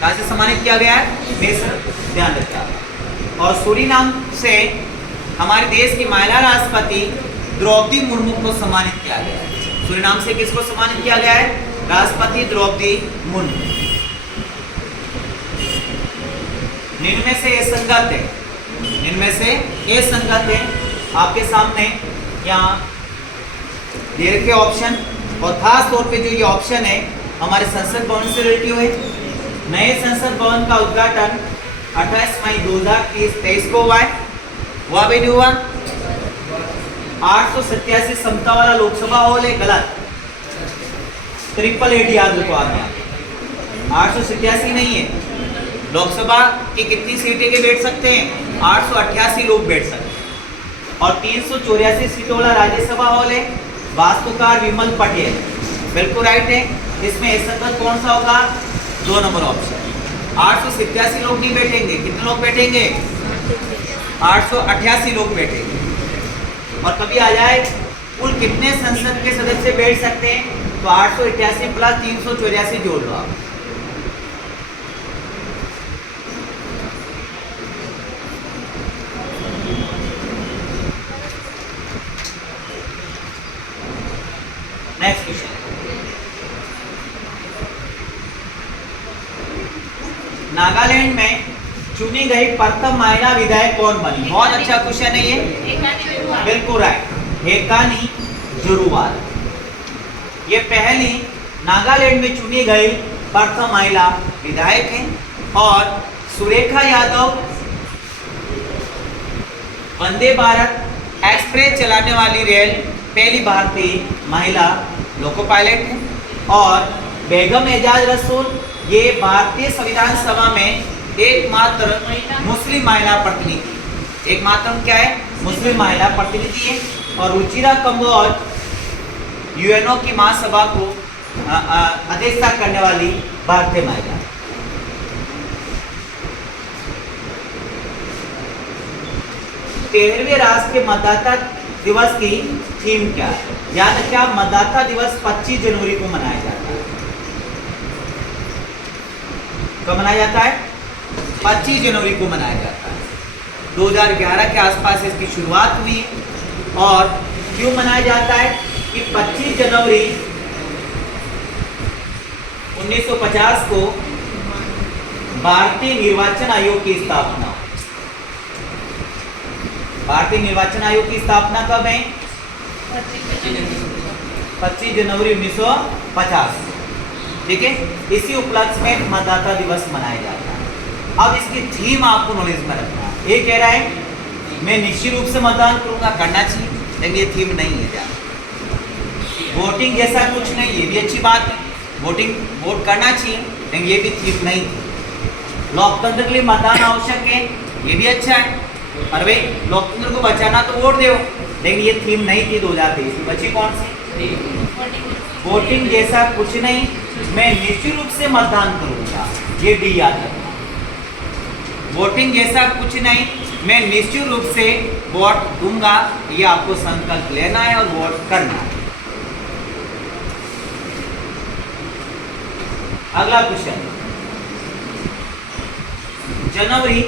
कहाँ से सम्मानित किया गया है? मिस्र। ध्यान रखिए। और सूरीनाम से हमारे देश की महिला राष्ट्रपति द्रौपदी मुर्मू को सम्मानित किया गया है। सूरीनाम से किसको सम्मानित किया गया है? राष्ट्रपति द्रौपदी मुर्मू। निम्न में से ये संगत है, इनमें से ये संगत है। आपके सामने यहाँ दे रखे ऑप्शन, और खास तौर पे जो ये ऑप्शन है हमारे संसद भवन से रिलेटिव है। नए संसद भवन का उद्घाटन 28 मई 2023 को हुआ है। हुआ भी नहीं हुआ? 887 क्षमता वाला लोकसभा हॉल है। गलत। 888 याद रखो आप। 887 नहीं है। लोकसभा की कितनी सीटें के बैठ सकते हैं? 888 लोग बैठ सकते हैं। और 384 सीटों वाला राज्यसभा हॉल है। वास्तुकार विमल पटेल। बिल्कुल राइट है। इसमें संगत कौन सा होगा? 2 नंबर ऑप्शन। 887 लोग नहीं बैठेंगे। कितने लोग बैठेंगे? 888 लोग बैठेंगे। और कभी आ जाए कुल कितने संसद के सदस्य बैठ सकते हैं, तो 888 प्लस 384 जोड़ लो आप। Next question. नागालैंड में चुनी गई प्रथम महिला विधायक कौन बनी? बहुत अच्छा क्वेश्चन है ये। बिल्कुल राइट, हेकानी जुरुवाल। ये पहली नागालैंड में चुनी गई प्रथम महिला विधायक है। और सुरेखा यादव वंदे भारत एक्सप्रेस चलाने वाली रेल पहली भारतीय महिला लोको पायलट है। और बेगम एजाज रसूल ये भारतीय संविधान सभा में एकमात्र मुस्लिम महिला प्रतिनिधि। एकमात्र क्या है? मुस्लिम महिला प्रतिनिधि है। और रुचिरा कंबोज यूएनओ की महासभा को अध्यक्षता करने वाली भारतीय महिला। तेरहवें राष्ट्रीय मतदाता दिवस की थीम क्या है? याद रखिए आप, मतदाता दिवस 25 जनवरी को मनाया जाता है। कब मनाया जाता है? 25 जनवरी को मनाया जाता है। 2011 के आसपास इसकी शुरुआत हुई है। और क्यों मनाया जाता है कि 25 जनवरी 1950 को भारतीय निर्वाचन आयोग की स्थापना। भारतीय निर्वाचन आयोग की स्थापना कब है? 25 जनवरी 1950। ठीक है, इसी उपलक्ष्य में मतदाता दिवस मनाया जाता है। अब इसकी थीम आपको नॉलेज में रखना है। ये कह रहा है मैं निश्चित रूप से मतदान करूंगा, करना चाहिए, लेकिन ये थीम नहीं है। जान वोटिंग जैसा कुछ नहीं, ये भी अच्छी बात है। वोट करना चाहिए, लेकिन ये भी थीम नहीं थी। लोकतंत्र के लिए मतदान आवश्यक है, ये भी अच्छा है। पर भाई लोकतंत्र को बचाना तो वोट दो, लेकिन ये थीम नहीं थी 2023 में। बची कौन सी? वोटिंग जैसा कुछ नहीं, मैं निश्चित रूप से मतदान करूंगा, ये डी याद रखना। वोटिंग जैसा कुछ नहीं, मैं निश्चित रूप से वोट दूंगा, ये आपको संकल्प लेना है और वोट करना है। अगला क्वेश्चन, जनवरी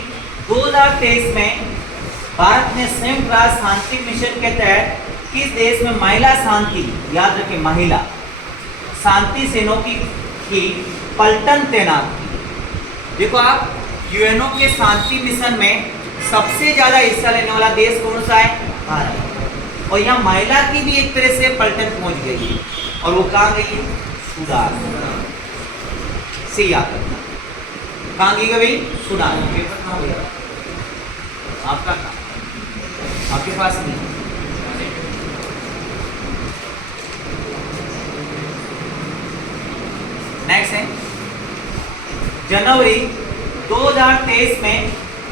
2023 में भारत ने संयुक्त राष्ट्र शांति मिशन के तहत किस देश में महिला शांति, याद रखें महिला शांति सेनाओं की पलटन तैनात की। देखो आप, यूएनओ के शांति मिशन में सबसे ज्यादा हिस्सा लेने वाला देश कौन सा है? भारत। और यहाँ महिला की भी एक तरह से पलटन पहुंच गई है, और वो कहाँ गई है? सूडान से। याद रखना कहाँ गई भाई? सूडान। पेपर कहाँ गया आपका? आपके पास नहीं। नेक्स्ट है, जनवरी 2023 में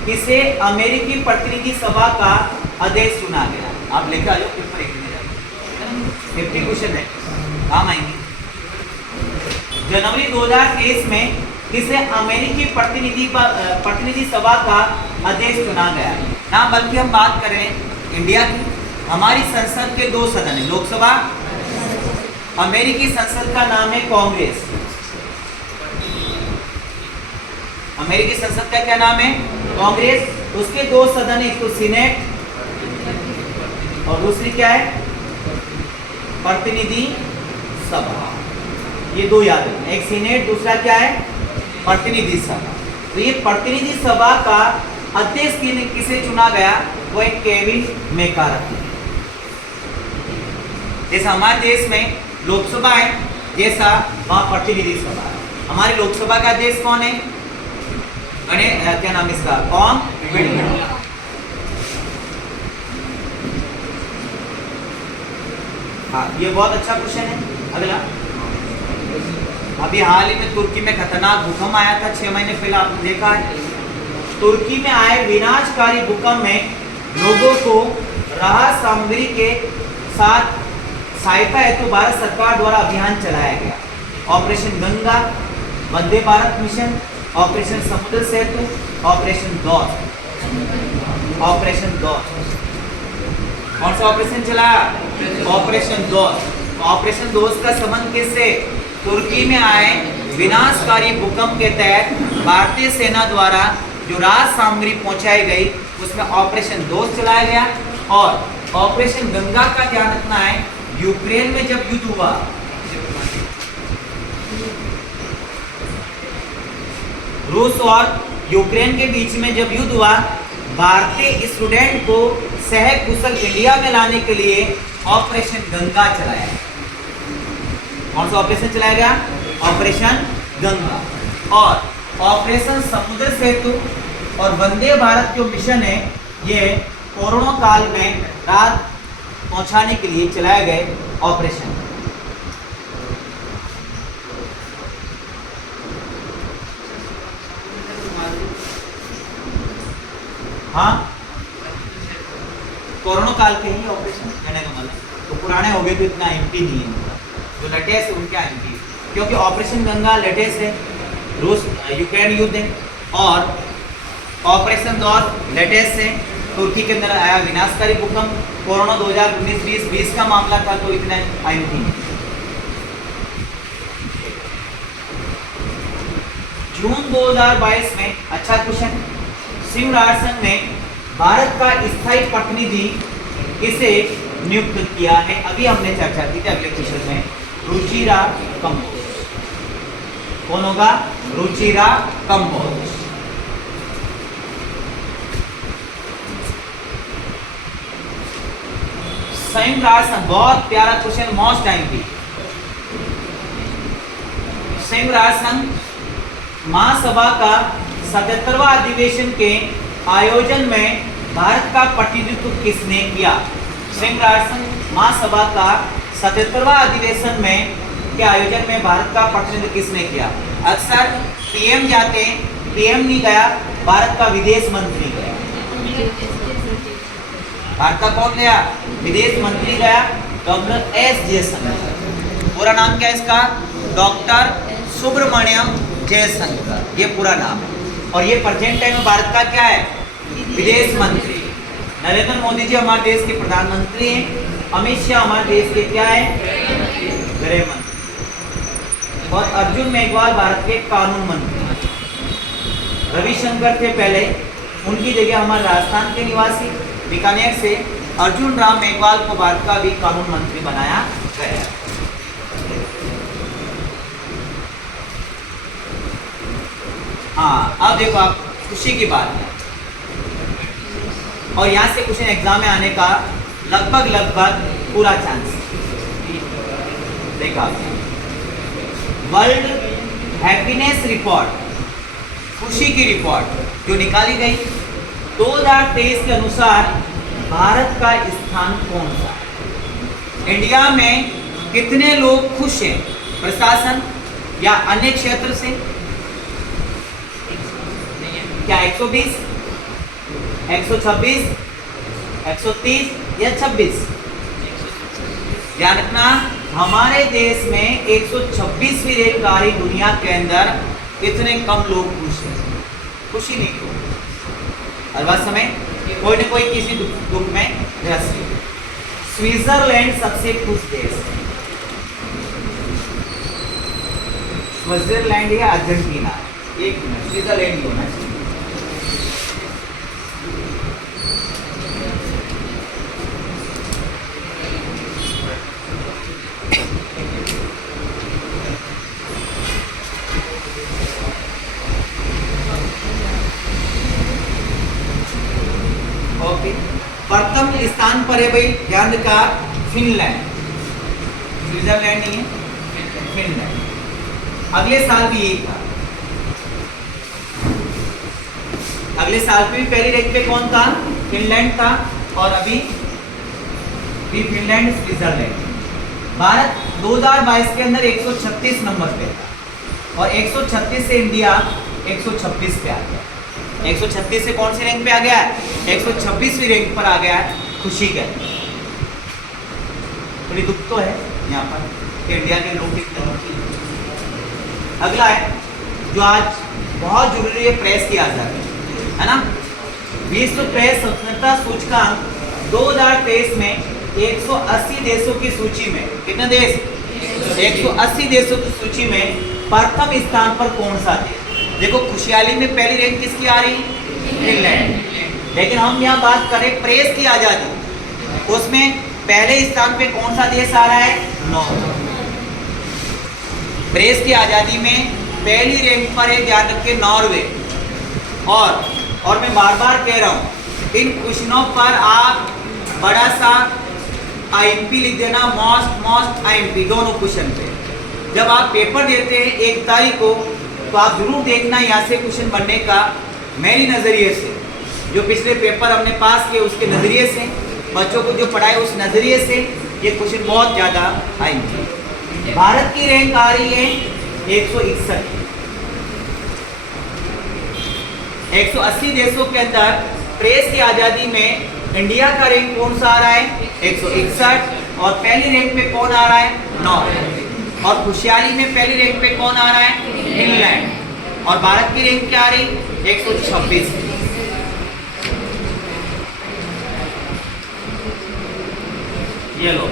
किसे अमेरिकी प्रतिनिधि सभा का अध्यक्ष चुना गया? आप लेकर आ जाओ, पेपर एक में जाइए, 50 क्वेश्चन है, काम आएंगे। जनवरी 2023 में किसे अमेरिकी प्रतिनिधि सभा का अध्यक्ष चुना गया? ना बल्कि हम बात करें इंडिया की। हमारी संसद के 2 सदन है, लोकसभा, अमेरिकी संसद का नाम है कांग्रेस। अमेरिकी संसद का क्या नाम है? कांग्रेस। उसके 2 सदन है, एक तो सीनेट और दूसरी क्या है? प्रतिनिधि सभा। ये 2 याद रखना, एक सीनेट, दूसरा क्या है? प्रतिनिधि सभा। तो ये प्रतिनिधि सभा का अध्यक्ष किसे चुना गया? वो एक केविन मैकार्थी। जैसा हमारे देश में लोकसभा है, जैसा वहां प्रतिनिधि सभा है। हमारी लोकसभा का अध्यक्ष कौन है? क्या नाम इसका? कौन? हाँ, ये बहुत अच्छा क्वेश्चन है। अगला, अभी हाल ही में तुर्की में खतरनाक भूकंप आया था 6 महीने पहले, आपने देखा है। तुर्की में आए विनाशकारी भूकंप में लोगों को राहत सामग्री के साथ सहायता हेतु भारत सरकार द्वारा अभियान चलाया गया। Operation Ganga, Vande Bharat mission, operation समुद्र सेतु, ऑपरेशन दोस्त। ऑपरेशन दोस्त कौन सा ऑपरेशन चलाया? ऑपरेशन दोस्त। ऑपरेशन दोस्त का संबंध किससे? तुर्की में आए विनाशकारी भूकंप के तहत भारतीय सेना द्वारा जो राहत सामग्री पहुंचाई गई, उसमें ऑपरेशन दोस्त चलाया गया। और ऑपरेशन गंगा का ध्यान रखना है, यूक्रेन में जब युद्ध हुआ, रूस और यूक्रेन के बीच में जब युद्ध हुआ, भारतीय स्टूडेंट को सहकुशल इंडिया में लाने के लिए ऑपरेशन गंगा चलाया। कौन सा ऑपरेशन चलाया गया? ऑपरेशन गंगा। और ऑपरेशन समुद्र सेतु और वंदे भारत जो मिशन है, ये कोरोना काल में राहत पहुंचाने के लिए चलाए गए ऑपरेशन। हाँ, कोरोना काल के ही ऑपरेशन कहने का मतलब, तो पुराने हो गए तो इतना एमपी नहीं है, जो लेटेस्ट है उनका एमपी, क्योंकि ऑपरेशन गंगा लेटेस्ट है, रूस यूक्रेन युद्ध है, और ऑपरेशन दौर लेटेस्ट है, तुर्की के अंदर आया विनाशकारी भूकंप, कोरोना 2019-20 का मामला था, तो इतना एमपी नहीं। जून 2022 में, अच्छा क्वेश्चन, संयुक्त राष्ट्र संघ ने भारत का स्थायी प्रतिनिधि किसे नियुक्त किया है? अभी हमने चर्चा की थी अगले क्वेश्चन में, रुचिरा कंबोज। कौन होगा? रुचिरा कंबोज। संयुक्त राष्ट्र संघ, बहुत प्यारा क्वेश्चन, मोस्ट टाइम की। संयुक्त राष्ट्र संघ महासभा का 77वां अधिवेशन के आयोजन में भारत का प्रतिनिधित्व किसने किया? संयुक्त राष्ट्र संघ महासभा का 77वां अधिवेशन में के आयोजन में भारत का प्रतिनिधित्व किसने किया? अक्सर पीएम जाते हैं, पीएम नहीं गया, भारत का विदेश मंत्री गया। भारत का कौन गया? विदेश मंत्री गया, डॉक्टर एस जयशंकर। पूरा नाम क्या है इसका? डॉक्टर सुब्रमण्यम जयशंकर, ये पूरा नाम है। और ये प्रेजेंट टाइम में भारत का क्या है? विदेश मंत्री। नरेंद्र मोदी जी हमारे देश के प्रधानमंत्री हैं, अमित शाह हमारे देश के क्या है? गृह मंत्री। और अर्जुन मेघवाल भारत के कानून मंत्री। रविशंकर थे पहले, उनकी जगह हमारे राजस्थान के निवासी बीकानेर से अर्जुन राम मेघवाल को भारत का भी कानून मंत्री बनाया गया। हाँ, अब देखो आप, खुशी की बात है और यहाँ से क्वेश्चन एग्जाम में आने का लगभग पूरा चांस। देखा, वर्ल्ड हैप्पीनेस रिपोर्ट, खुशी की रिपोर्ट जो निकाली गई 2023 के अनुसार भारत का स्थान कौन सा है? इंडिया में कितने लोग खुश हैं प्रशासन या अन्य क्षेत्र से? क्या 120, 126, 130 या 26? ध्यान रखना, हमारे देश में 126वीं रैंक आ रही दुनिया के अंदर, इतने कम लोग खुश हैं। खुशी नहीं हो, हर बात समय कोई न कोई किसी दुख में ग्रस्त है। स्विट्जरलैंड सबसे खुश देश है। स्विट्जरलैंड या अर्जेंटीना? एक मिनट, स्विट्जरलैंड ही होना चाहिए। ओके, प्रथम स्थान पर है भाई, ध्यान रखा, फिनलैंड। स्विट्जरलैंड नहीं है, फिनलैंड। अगले साल भी यही था, अगले साल भी पहली रैंक पे कौन था? फिनलैंड था, और अभी भी फिनलैंड, स्विट्जरलैंड। भारत 2022 के अंदर 136 नंबर पे था और 136 से इंडिया 126 पे आ गया। 136 से कौन सी रैंक पे आ गया है? 126वीं रैंक पर आ गया है। खुशी का थोड़ी दुख तो है यहाँ पर कि इंडिया के लोग कितने दुखी हैं। अगला है जो आज बहुत जरूरी है, प्रेस की आजादी, है ना। विश्व प्रेस स्वतंत्रता सूचकांक 2023 में 180 देशों की सूची में, कितने देश? 180 देशों की सूची में प्रथम स्थान पर कौन सा देश? देखो, खुशहाली में पहली रैंक किसकी आ रही? फिनलैंड। लेकिन हम यहाँ बात करें प्रेस की आजादी, उसमें पहले स्थान पे कौन सा देश आ रहा है? नॉर्वे। प्रेस की आजादी में पहली रैंक पर है, ध्यान रखिए, नॉर्वे। और मैं बार बार कह रहा हूँ, इन क्वेश्चनों पर आप बड़ा सा आईएमपी लिख देना, मोस्ट आईएमपी दोनों क्वेश्चन पे। जब आप पेपर देते हैं 1 तारीख को, तो आप जरूर देखना यहाँ से क्वेश्चन बनने का। मेरी नज़रिए से जो पिछले पेपर हमने पास किए उसके नज़रिए से, बच्चों को जो पढ़ाए उस नज़रिए से, ये क्वेश्चन बहुत ज़्यादा आएंगे। भारत की रैंक आ रही है 161। 180 देशों के अंदर प्रेस की आज़ादी में इंडिया का रैंक कौन सा आ रहा है? 161। और पहली रैंक पे कौन आ रहा है? नॉर्वे। और खुशहाली में पहली रैंक पे कौन आ रहा है? फिनलैंड। और भारत की रैंक क्या आ रही? 126। ये लो,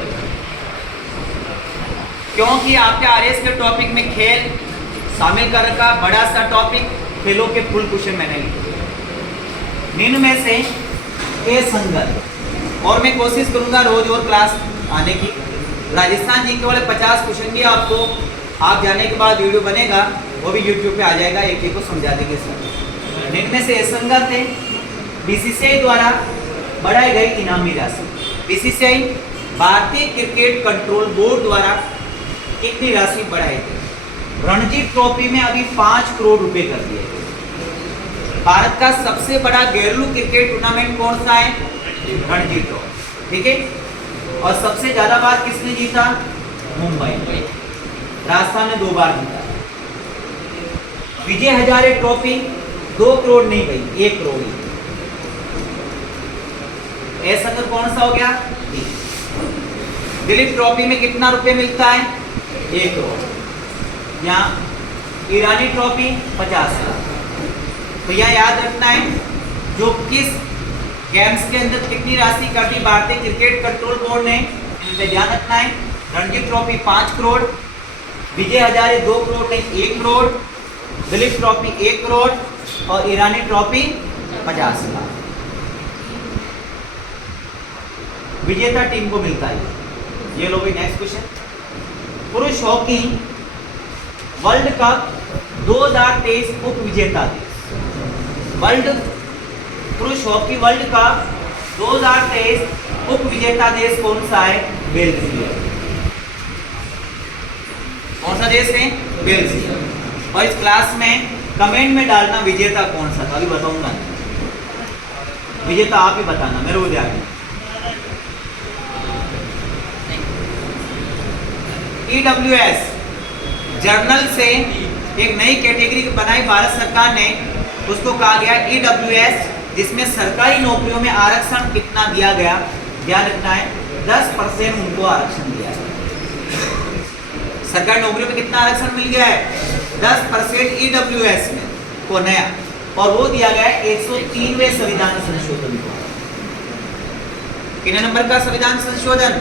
क्योंकि आपके आरएस के टॉपिक में खेल शामिल कर रखा, बड़ा सा टॉपिक, खेलों के फुल क्वेश्चन मैंने लिखे। निम्न में से ए संगत, और मैं कोशिश करूंगा रोज और क्लास आने की। राजस्थान जी के वाले 50 क्वेश्चन भी आपको, आप जाने के बाद वीडियो बनेगा, वो भी यूट्यूब पे आ जाएगा, एक एक को समझा देंगे सर। निम्न में से ए संगत है बीसीसीआई द्वारा बढ़ाई गई इनामी राशि। बीसीसीआई भारतीय क्रिकेट कंट्रोल बोर्ड द्वारा कितनी राशि बढ़ाई गई? रणजी ट्रॉफी में अभी 5 करोड़ रुपए कर दिए गए। भारत का सबसे बड़ा घरेलू क्रिकेट टूर्नामेंट कौन सा है? रणजी ट्रॉफी, ठीक है। और सबसे ज्यादा बार किसने जीता? मुंबई। राजस्थान ने 2 बार जीता। विजय हजारे ट्रॉफी 2 करोड़ नहीं गई, 1 करोड़ ही। ऐसा तो कौन सा हो गया? दिलीप ट्रॉफी में कितना रुपए मिलता है? 1 करोड़। यहाँ ईरानी ट्रॉफी 50 लाख। तो यहाँ याद रखना है, जो किस गेम्स के अंदर कितनी राशि कर दी भारतीय क्रिकेट कंट्रोल बोर्ड ने, इन पे ध्यान रखना है। रणजी ट्रॉफी 5 करोड़, विजय हजारे 2 करोड़ नहीं 1 करोड़, दिलीप ट्रॉफी 1 करोड़ और ईरानी ट्रॉफी 50 लाख विजेता टीम को मिलता है। ये लो भाई नेक्स्ट क्वेश्चन। पुरुष हॉकी वर्ल्ड कप 2023 उप विजेता देश। पुरुष हॉकी वर्ल्ड कप 2023 उप विजेता देश कौन सा है? बेल्जियम। कौन सा देश है? बेल्जियम। और इस क्लास में कमेंट में डालना विजेता कौन सा था, अभी बताऊंगा। विजेता आप ही बताना, मेरे को ध्यान। EWS जर्नल से एक नई कैटेगरी बनाई भारत सरकार ने, उसको कहा गया EWS, जिसमें सरकारी नौकरियों में आरक्षण कितना दिया गया? ध्यान रखना है 10% उनको आरक्षण दिया है। सरकारी नौकरियों में कितना आरक्षण मिल गया है? 10% EWS में को नया, और वो दिया गया है 103वें संविधान संशोधन को। कितने नंबर का संविधान संशोधन?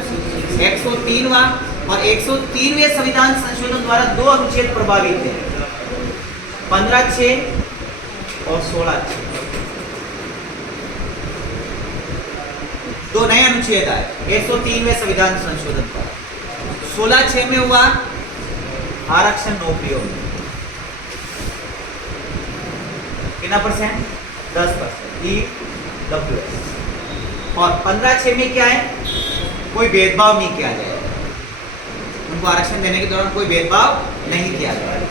103वां। और 103वें संविधान संशोधन द्वारा 2 अनुच्छेद प्रभावित है, 15(6) और 16(6). 2 नए अनुच्छेद आए 103वें संविधान संशोधन पर। 16(6) में हुआ आरक्षण नौकरियों में कितना %? 10% EWS। और 15(6) में क्या है? कोई भेदभाव नहीं किया जाएगा, उनको आरक्षण देने के दौरान कोई भेदभाव नहीं किया जाएगा।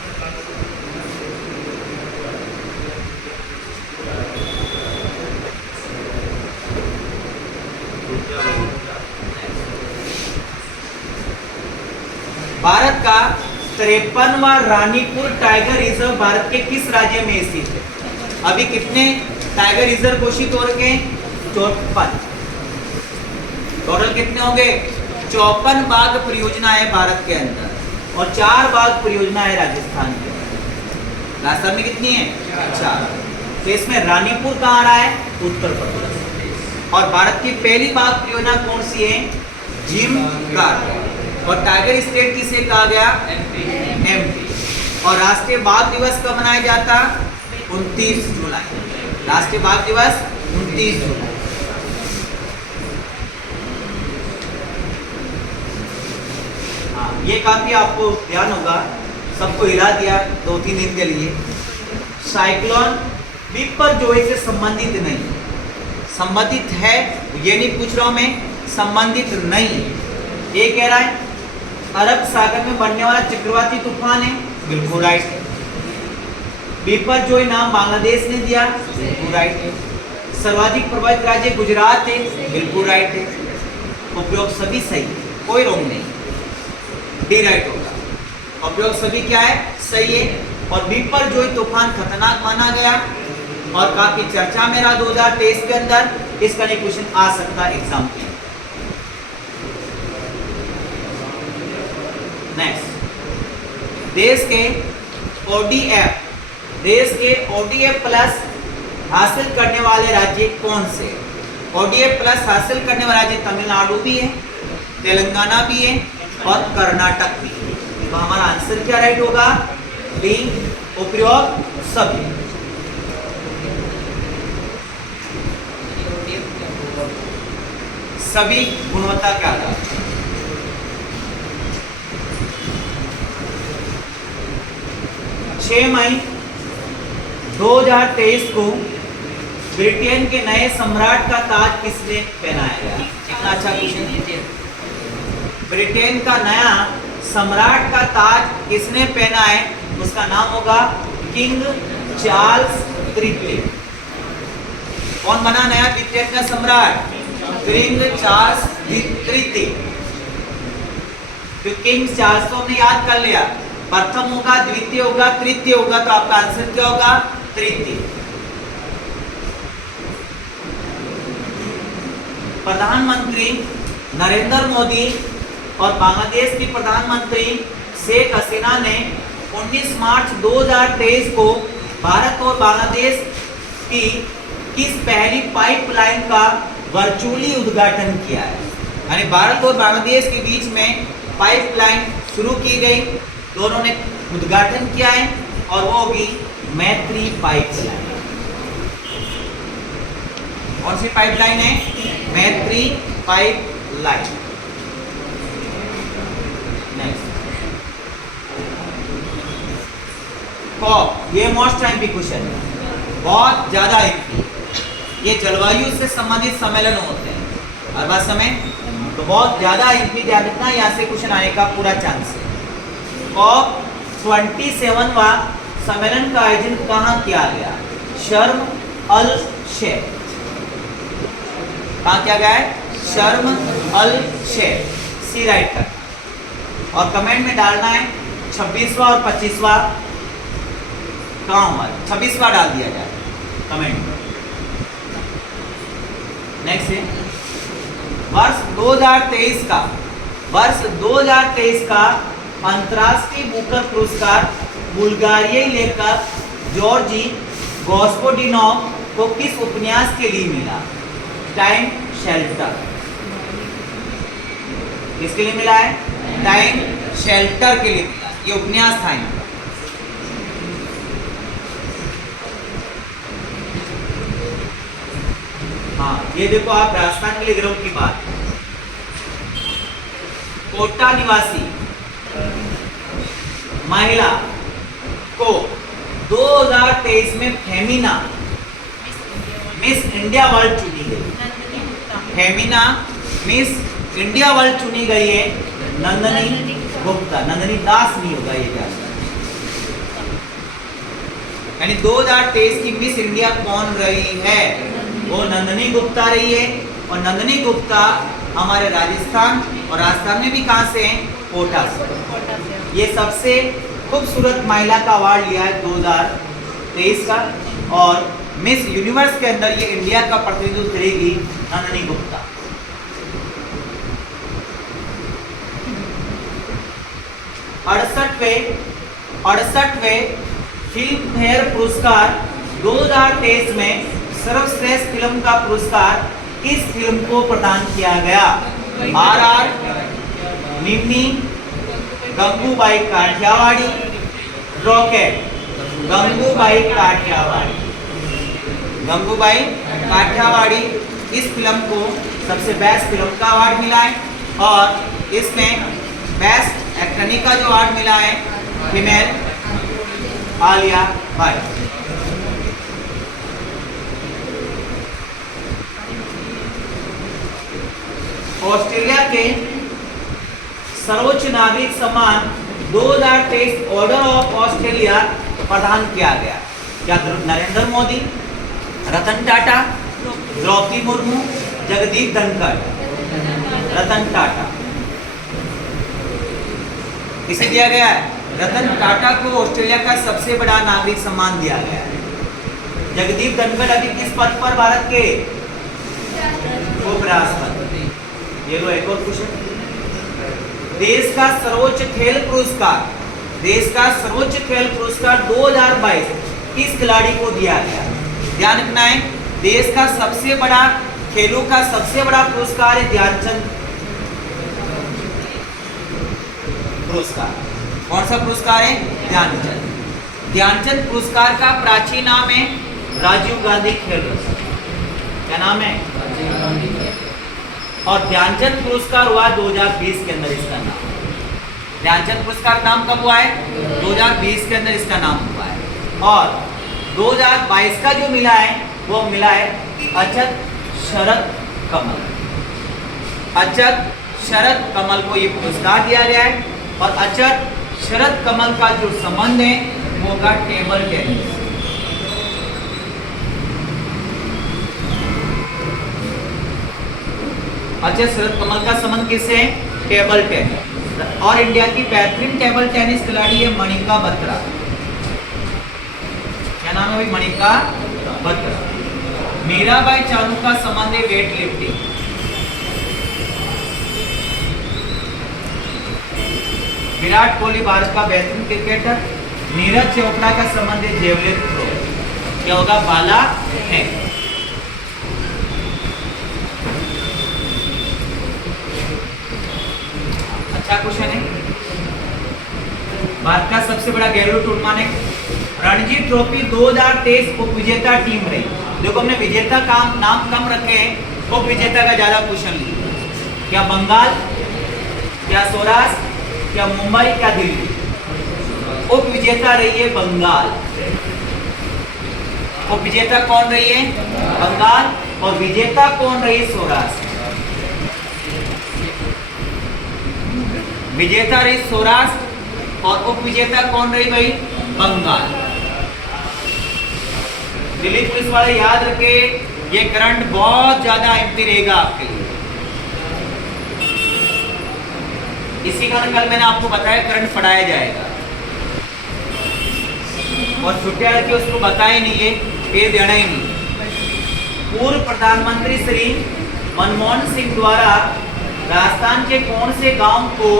भारत का 53वां रानीपुर टाइगर रिजर्व भारत के किस राज्य में स्थित है? अभी कितने टाइगर रिजर्व घोषित हो रखे हैं? 54। टोटल कितने होंगे? 54 बाघ परियोजना है भारत के अंदर, और 4 बाघ परियोजना है राजस्थान के अंदर। राजस्थान में कितनी है? 4। तो इसमें रानीपुर कहाँ रहा है? उत्तर प्रदेश। और भारत की पहली बाघ परियोजना कौन सी है? Jim Corbett. और टाइगर स्टेट किसे कहा गया? MP। और राष्ट्रीय बाघ दिवस कब मनाया जाता? 29 जुलाई। राष्ट्रीय बाघ दिवस 29 जुलाई। ये काफी आपको ध्यान होगा, सबको हिला दिया 2-3 दिन के लिए। साइक्लोन बिपरजॉय से संबंधित नहीं, संबंधित है ये नहीं पूछ रहा हूं मैं, संबंधित नहीं। ये कह रहा है अरब सागर में बनने वाला चक्रवाती तूफान है, बिल्कुल राइट है। बिपरजॉय नाम बांग्लादेश ने दिया, बिल्कुल राइट है। सर्वाधिक प्रभावित राज्य गुजरात है, बिल्कुल राइट है। उपयोग सभी सही, कोई रॉन्ग नहीं, डी राइट होगा। उपयोग सभी क्या है? सही है। और बिपरजॉय तूफान खतरनाक माना गया और काफी चर्चा में रहा 2023 के अंदर। इसका नहीं क्वेश्चन आ सकता एग्जाम के। नेक्स्ट, देश के ODF प्लस हासिल करने वाले राज्य कौन से? ODF प्लस हासिल करने वाले राज्य तमिलनाडु भी है, तेलंगाना भी है और कर्नाटक भी है। तो हमारा आंसर क्या राइट होगा? बी, उपयोग सभी। सभी गुणवत्ता के आधार। 6 मई 2023 को ब्रिटेन के नए सम्राट का ताज किसने पहनाया गया? कितना अच्छा क्वेश्चन। ब्रिटेन का नया सम्राट का ताज किसने पहना है? उसका नाम होगा किंग चार्ल्स तृतीय। कौन बना नया ब्रिटेन का सम्राट? किंग चार्ल्स तृतीय। तो किंग चार्ल्स तो हमने याद कर लिया, प्रथम होगा, द्वितीय होगा, तृतीय होगा, तो आपका आंसर क्या होगा? तृतीय। प्रधानमंत्री नरेंद्र मोदी और बांग्लादेश की प्रधानमंत्री शेख हसीना ने 19 मार्च 2023 को भारत और बांग्लादेश की किस पहली पाइपलाइन का वर्चुअली उद्घाटन किया है? यानी भारत और बांग्लादेश के बीच में पाइपलाइन शुरू की गई दोनों ने उद्घाटन किया है और वो होगी मैत्री पाइपलाइन। कौन सी पाइपलाइन है? मैत्री पाइपलाइन। नेक्स्ट कॉप, ये मोस्ट टाइम क्वेश्चन है, बहुत ज्यादा एमपी। ये जलवायु से संबंधित सम्मेलन होते हैं हर बार समय, तो बहुत ज्यादा एमपी ध्यान रखना, यहाँ से क्वेश्चन आने का पूरा चांस है। कॉप 27वां सम्मेलन का आयोजन कहाँ किया गया? शर्म अल शेख। कहाँ किया गया है? शर्म अल शेख। सी राइट करना और कमेंट में डालना है 26वां और 25वां कहाँ हुआ। 26वां डाल दिया जाए कमेंट में। नेक्स्ट है वर्ष 2023 का अंतर्राष्ट्रीय बुकर पुरस्कार बुल्गारियाई लेखक जॉर्जी गॉस्पोडिनोव को किस उपन्यास के लिए मिला? Time shelter. किसके लिए मिला है? टाइम शेल्टर के लिए मिला। ये उपन्यास था इनका। हाँ, ये देखो आप राजस्थान के लिए गिरोह की बात। कोटा निवासी महिला को 2023 में फेमिना मिस इंडिया वर्ल्ड चुनी गई। फेमिना मिस इंडिया वर्ल्ड चुनी गई है नंदनी गुप्ता। नंदनी दास नहीं होगा ये क्या, यानी 2023 की मिस इंडिया कौन रही है? वो नंदनी गुप्ता रही है। और नंदनी गुप्ता हमारे राजस्थान, और राजस्थान में भी कहां से हैं? कोटा से। ये सबसे खूबसूरत महिला का अवार्ड लिया है 2023 का। और मिस यूनिवर्स के अंदर ये इंडिया का प्रतिनिधित्व करेगी नंदनी गुप्ता। अड़सठवें फिल्म फेयर पुरस्कार 2023 में सर्वश्रेष्ठ फिल्म का पुरस्कार किस फिल्म को प्रदान किया गया? आरआर, निम्नी, गंगूबाई काठियावाड़ी, रॉकेट। गंगूबाई काठियावाड़ी। गंगूबाई काठियावाड़ी इस फिल्म को सबसे बेस्ट फिल्म का अवार्ड मिला है। और इसमें बेस्ट एक्ट्रेस का जो अवार्ड मिला है फीमेल आलिया भट्ट। ऑस्ट्रेलिया के सर्वोच्च नागरिक सम्मान 2023 ऑर्डर ऑफ ऑस्ट्रेलिया प्रदान किया गया। क्या नरेंद्र मोदी, रतन टाटा, द्रौपदी मुर्मू, जगदीप धनखड़? रतन टाटा। किसे दिया गया है? रतन टाटा को ऑस्ट्रेलिया का सबसे बड़ा नागरिक सम्मान दिया गया है। जगदीप धनखड़ अभी किस पद पर भारत के? उपराष्ट्रपति। ये लो एक और क्वेश्चन। देश का सर्वोच्च खेल पुरस्कार 2022 किस खिलाड़ी को दिया गया? ध्यान रखना है, देश का सबसे बड़ा खेलों का सबसे बड़ा पुरस्कार है ध्यानचंद पुरस्कार। कौन सा पुरस्कार है? ध्यानचंद। ध्यानचंद पुरस्कार का प्राचीन नाम है राजीव गांधी खेल रत्न। क्या नाम है? और ध्यानचंद पुरस्कार हुआ 2020 के अंदर इसका नाम। ध्यानचंद पुरस्कार नाम कब हुआ है? 2020 के अंदर इसका नाम हुआ है। और 2022 का जो मिला है वो मिला है अचत शरद कमल। अचत शरद कमल को ये पुरस्कार दिया गया है। और अचत शरद कमल का जो संबंध है वो होगा टेबल टेनिस। अचत शरद कमल का संबंध किससे है? Table tennis. और इंडिया की बेहतरीन टेबल टेनिस खिलाड़ी है मणिका बत्रा। क्या नाम है भाई? मणिका बत्रा। मीराबाई चानू का संबंध है वेट लिफ्टिंग। विराट कोहली भारत का बेहतरीन क्रिकेटर। नीरज चोपड़ा का संबंध है जेवलिन थ्रो। क्या होगा? भाला है। अच्छा क्वेश्चन है। भारत का सबसे बड़ा घरेलू टूर्नामेंट रणजी ट्रॉफी 2023 उप विजेता टीम रही। देखो हमने विजेता का नाम कम रखे हैं, उप विजेता का ज्यादा क्वेश्चन लिया। क्या बंगाल, क्या सौराष्ट्र, क्या मुंबई, क्या दिल्ली? उप विजेता रही है बंगाल। उप विजेता कौन रही है? बंगाल। और विजेता कौन रही है? सौराष्ट्र। विजेता रही सौराष्ट्र और उप विजेता कौन रही भाई? बंगाल। दिल्ली पुलिस वाले याद रखे, ये करंट बहुत ज्यादा एम्पी रहेगा आपके लिए। इसी कारण कल मैंने आपको बताया करंट पढ़ाया जाएगा, और छुट्टियां रखी उसको बताया नहीं, ये पेड़ देना ही नहीं। पूर्व प्रधानमंत्री श्री मनमोहन सिंह द्वारा राजस्थान के कौन से गांव को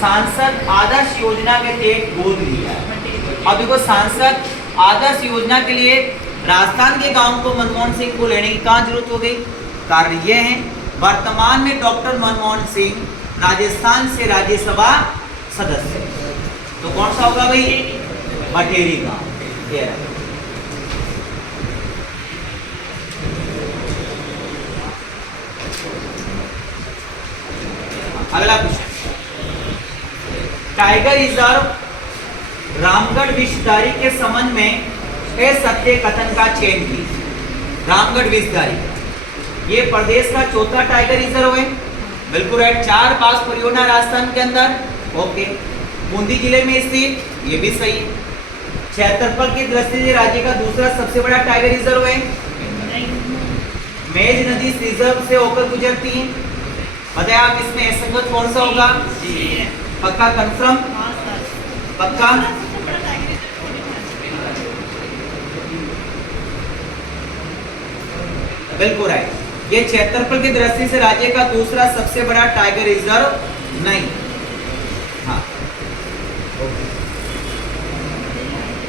सांसद आदर्श योजना के तहत गोद लिया? अब देखो, सांसद आदर्श योजना के लिए राजस्थान के गांव को मनमोहन सिंह को लेने की कहाँ जरूरत हो गई? कारण ये है, वर्तमान में डॉक्टर मनमोहन सिंह राजस्थान से राज्यसभा सदस्य। तो कौन सा होगा भाई? बटेरी गांव। अगला question, tiger reserve Ramgarh Vishdhari के संबंध में सत्य कथन का चयन की। रामगढ़ विषधारी ये प्रदेश का चौथा टाइगर रिजर्व है, बिल्कुल राइट। 4 बाघ परियोजना राजस्थान के अंदर, ओके। बूंदी जिले में स्थित, ये भी सही है। क्षेत्रफल की दृष्टि से राज्य का दूसरा सबसे बड़ा टाइगर रिजर्व है। मेज नदी इस रिजर्व से होकर गुजरती है। बताया आप इसमें संगत कौन सा होगा? पक्का कंफर्म? पक्का? बिल्कुल राइट। ये क्षेत्रफल की दृष्टि से राज्य का दूसरा सबसे बड़ा टाइगर रिजर्व नहीं। हाँ,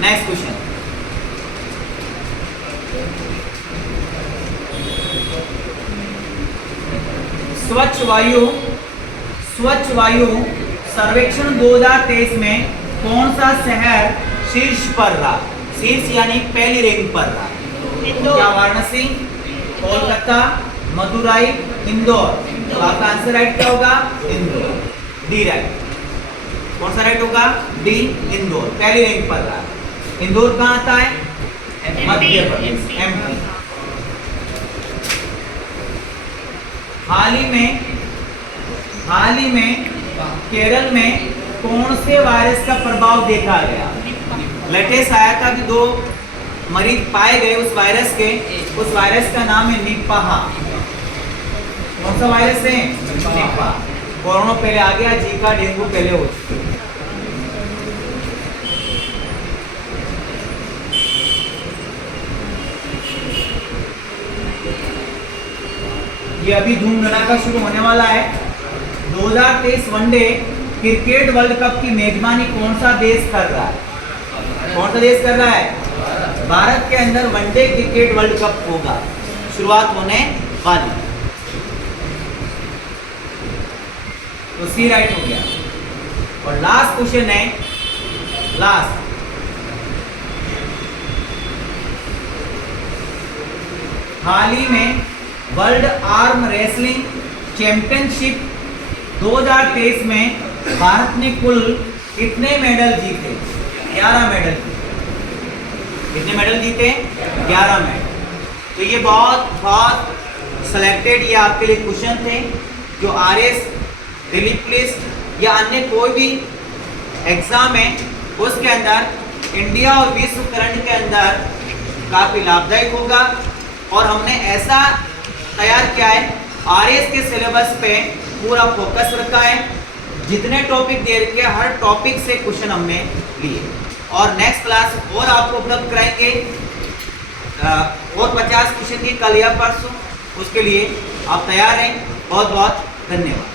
नेक्स्ट क्वेश्चन, स्वच्छ वायु सर्वेक्षण 2023 में कौन सा शहर शीर्ष पर रहा? शीर्ष यानी पहली रैंक पर रहा। क्या वाराणसी, कोलकाता, मदुराई, इंदौर? तो आपका आंसर राइट क्या होगा? इंदौर। D right. कौन सा राइट होगा? डी, इंदौर पहली रैंक पर रहा। इंदौर कहाँ आता है? मध्य प्रदेश, एमपी। हाल ही में केरल में कौन से वायरस का प्रभाव देखा गया? लेटेस्ट आया था कि 2 मरीज पाए गए उस वायरस के। उस वायरस का नाम है निपाह। कौन सा वायरस है? निपाह। कोरोना पहले आ गया, जीका डेंगू पहले हो चुके। ये अभी धूम धड़ाका शुरू होने वाला है। 2023 वनडे क्रिकेट वर्ल्ड कप की मेजबानी कौन सा देश कर रहा है? कौन सा देश कर रहा है? भारत के अंदर वनडे क्रिकेट वर्ल्ड कप होगा, शुरुआत होने वाली। तो सी राइट हो गया। और लास्ट क्वेश्चन है, लास्ट, हाल ही में वर्ल्ड आर्म रेसलिंग चैंपियनशिप 2023 में भारत ने कुल कितने मेडल जीते? 11 मेडल जीते। कितने मेडल जीते? 11 मेडल। तो ये बहुत सिलेक्टेड ये आपके लिए क्वेश्चन थे, जो आरएस, दिल्ली पुलिस या अन्य कोई भी एग्जाम है उसके अंदर इंडिया और विश्व करंट के अंदर काफी लाभदायक होगा। और हमने ऐसा तैयार किया है, आरएस के सिलेबस पे पूरा फोकस रखा है। जितने टॉपिक दे रखे हर टॉपिक से क्वेश्चन हमने लिए, और नेक्स्ट क्लास और आपको उपलब्ध कराएंगे और 50 क्वेश्चन की कल या परसों। उसके लिए आप तैयार हैं। बहुत बहुत धन्यवाद।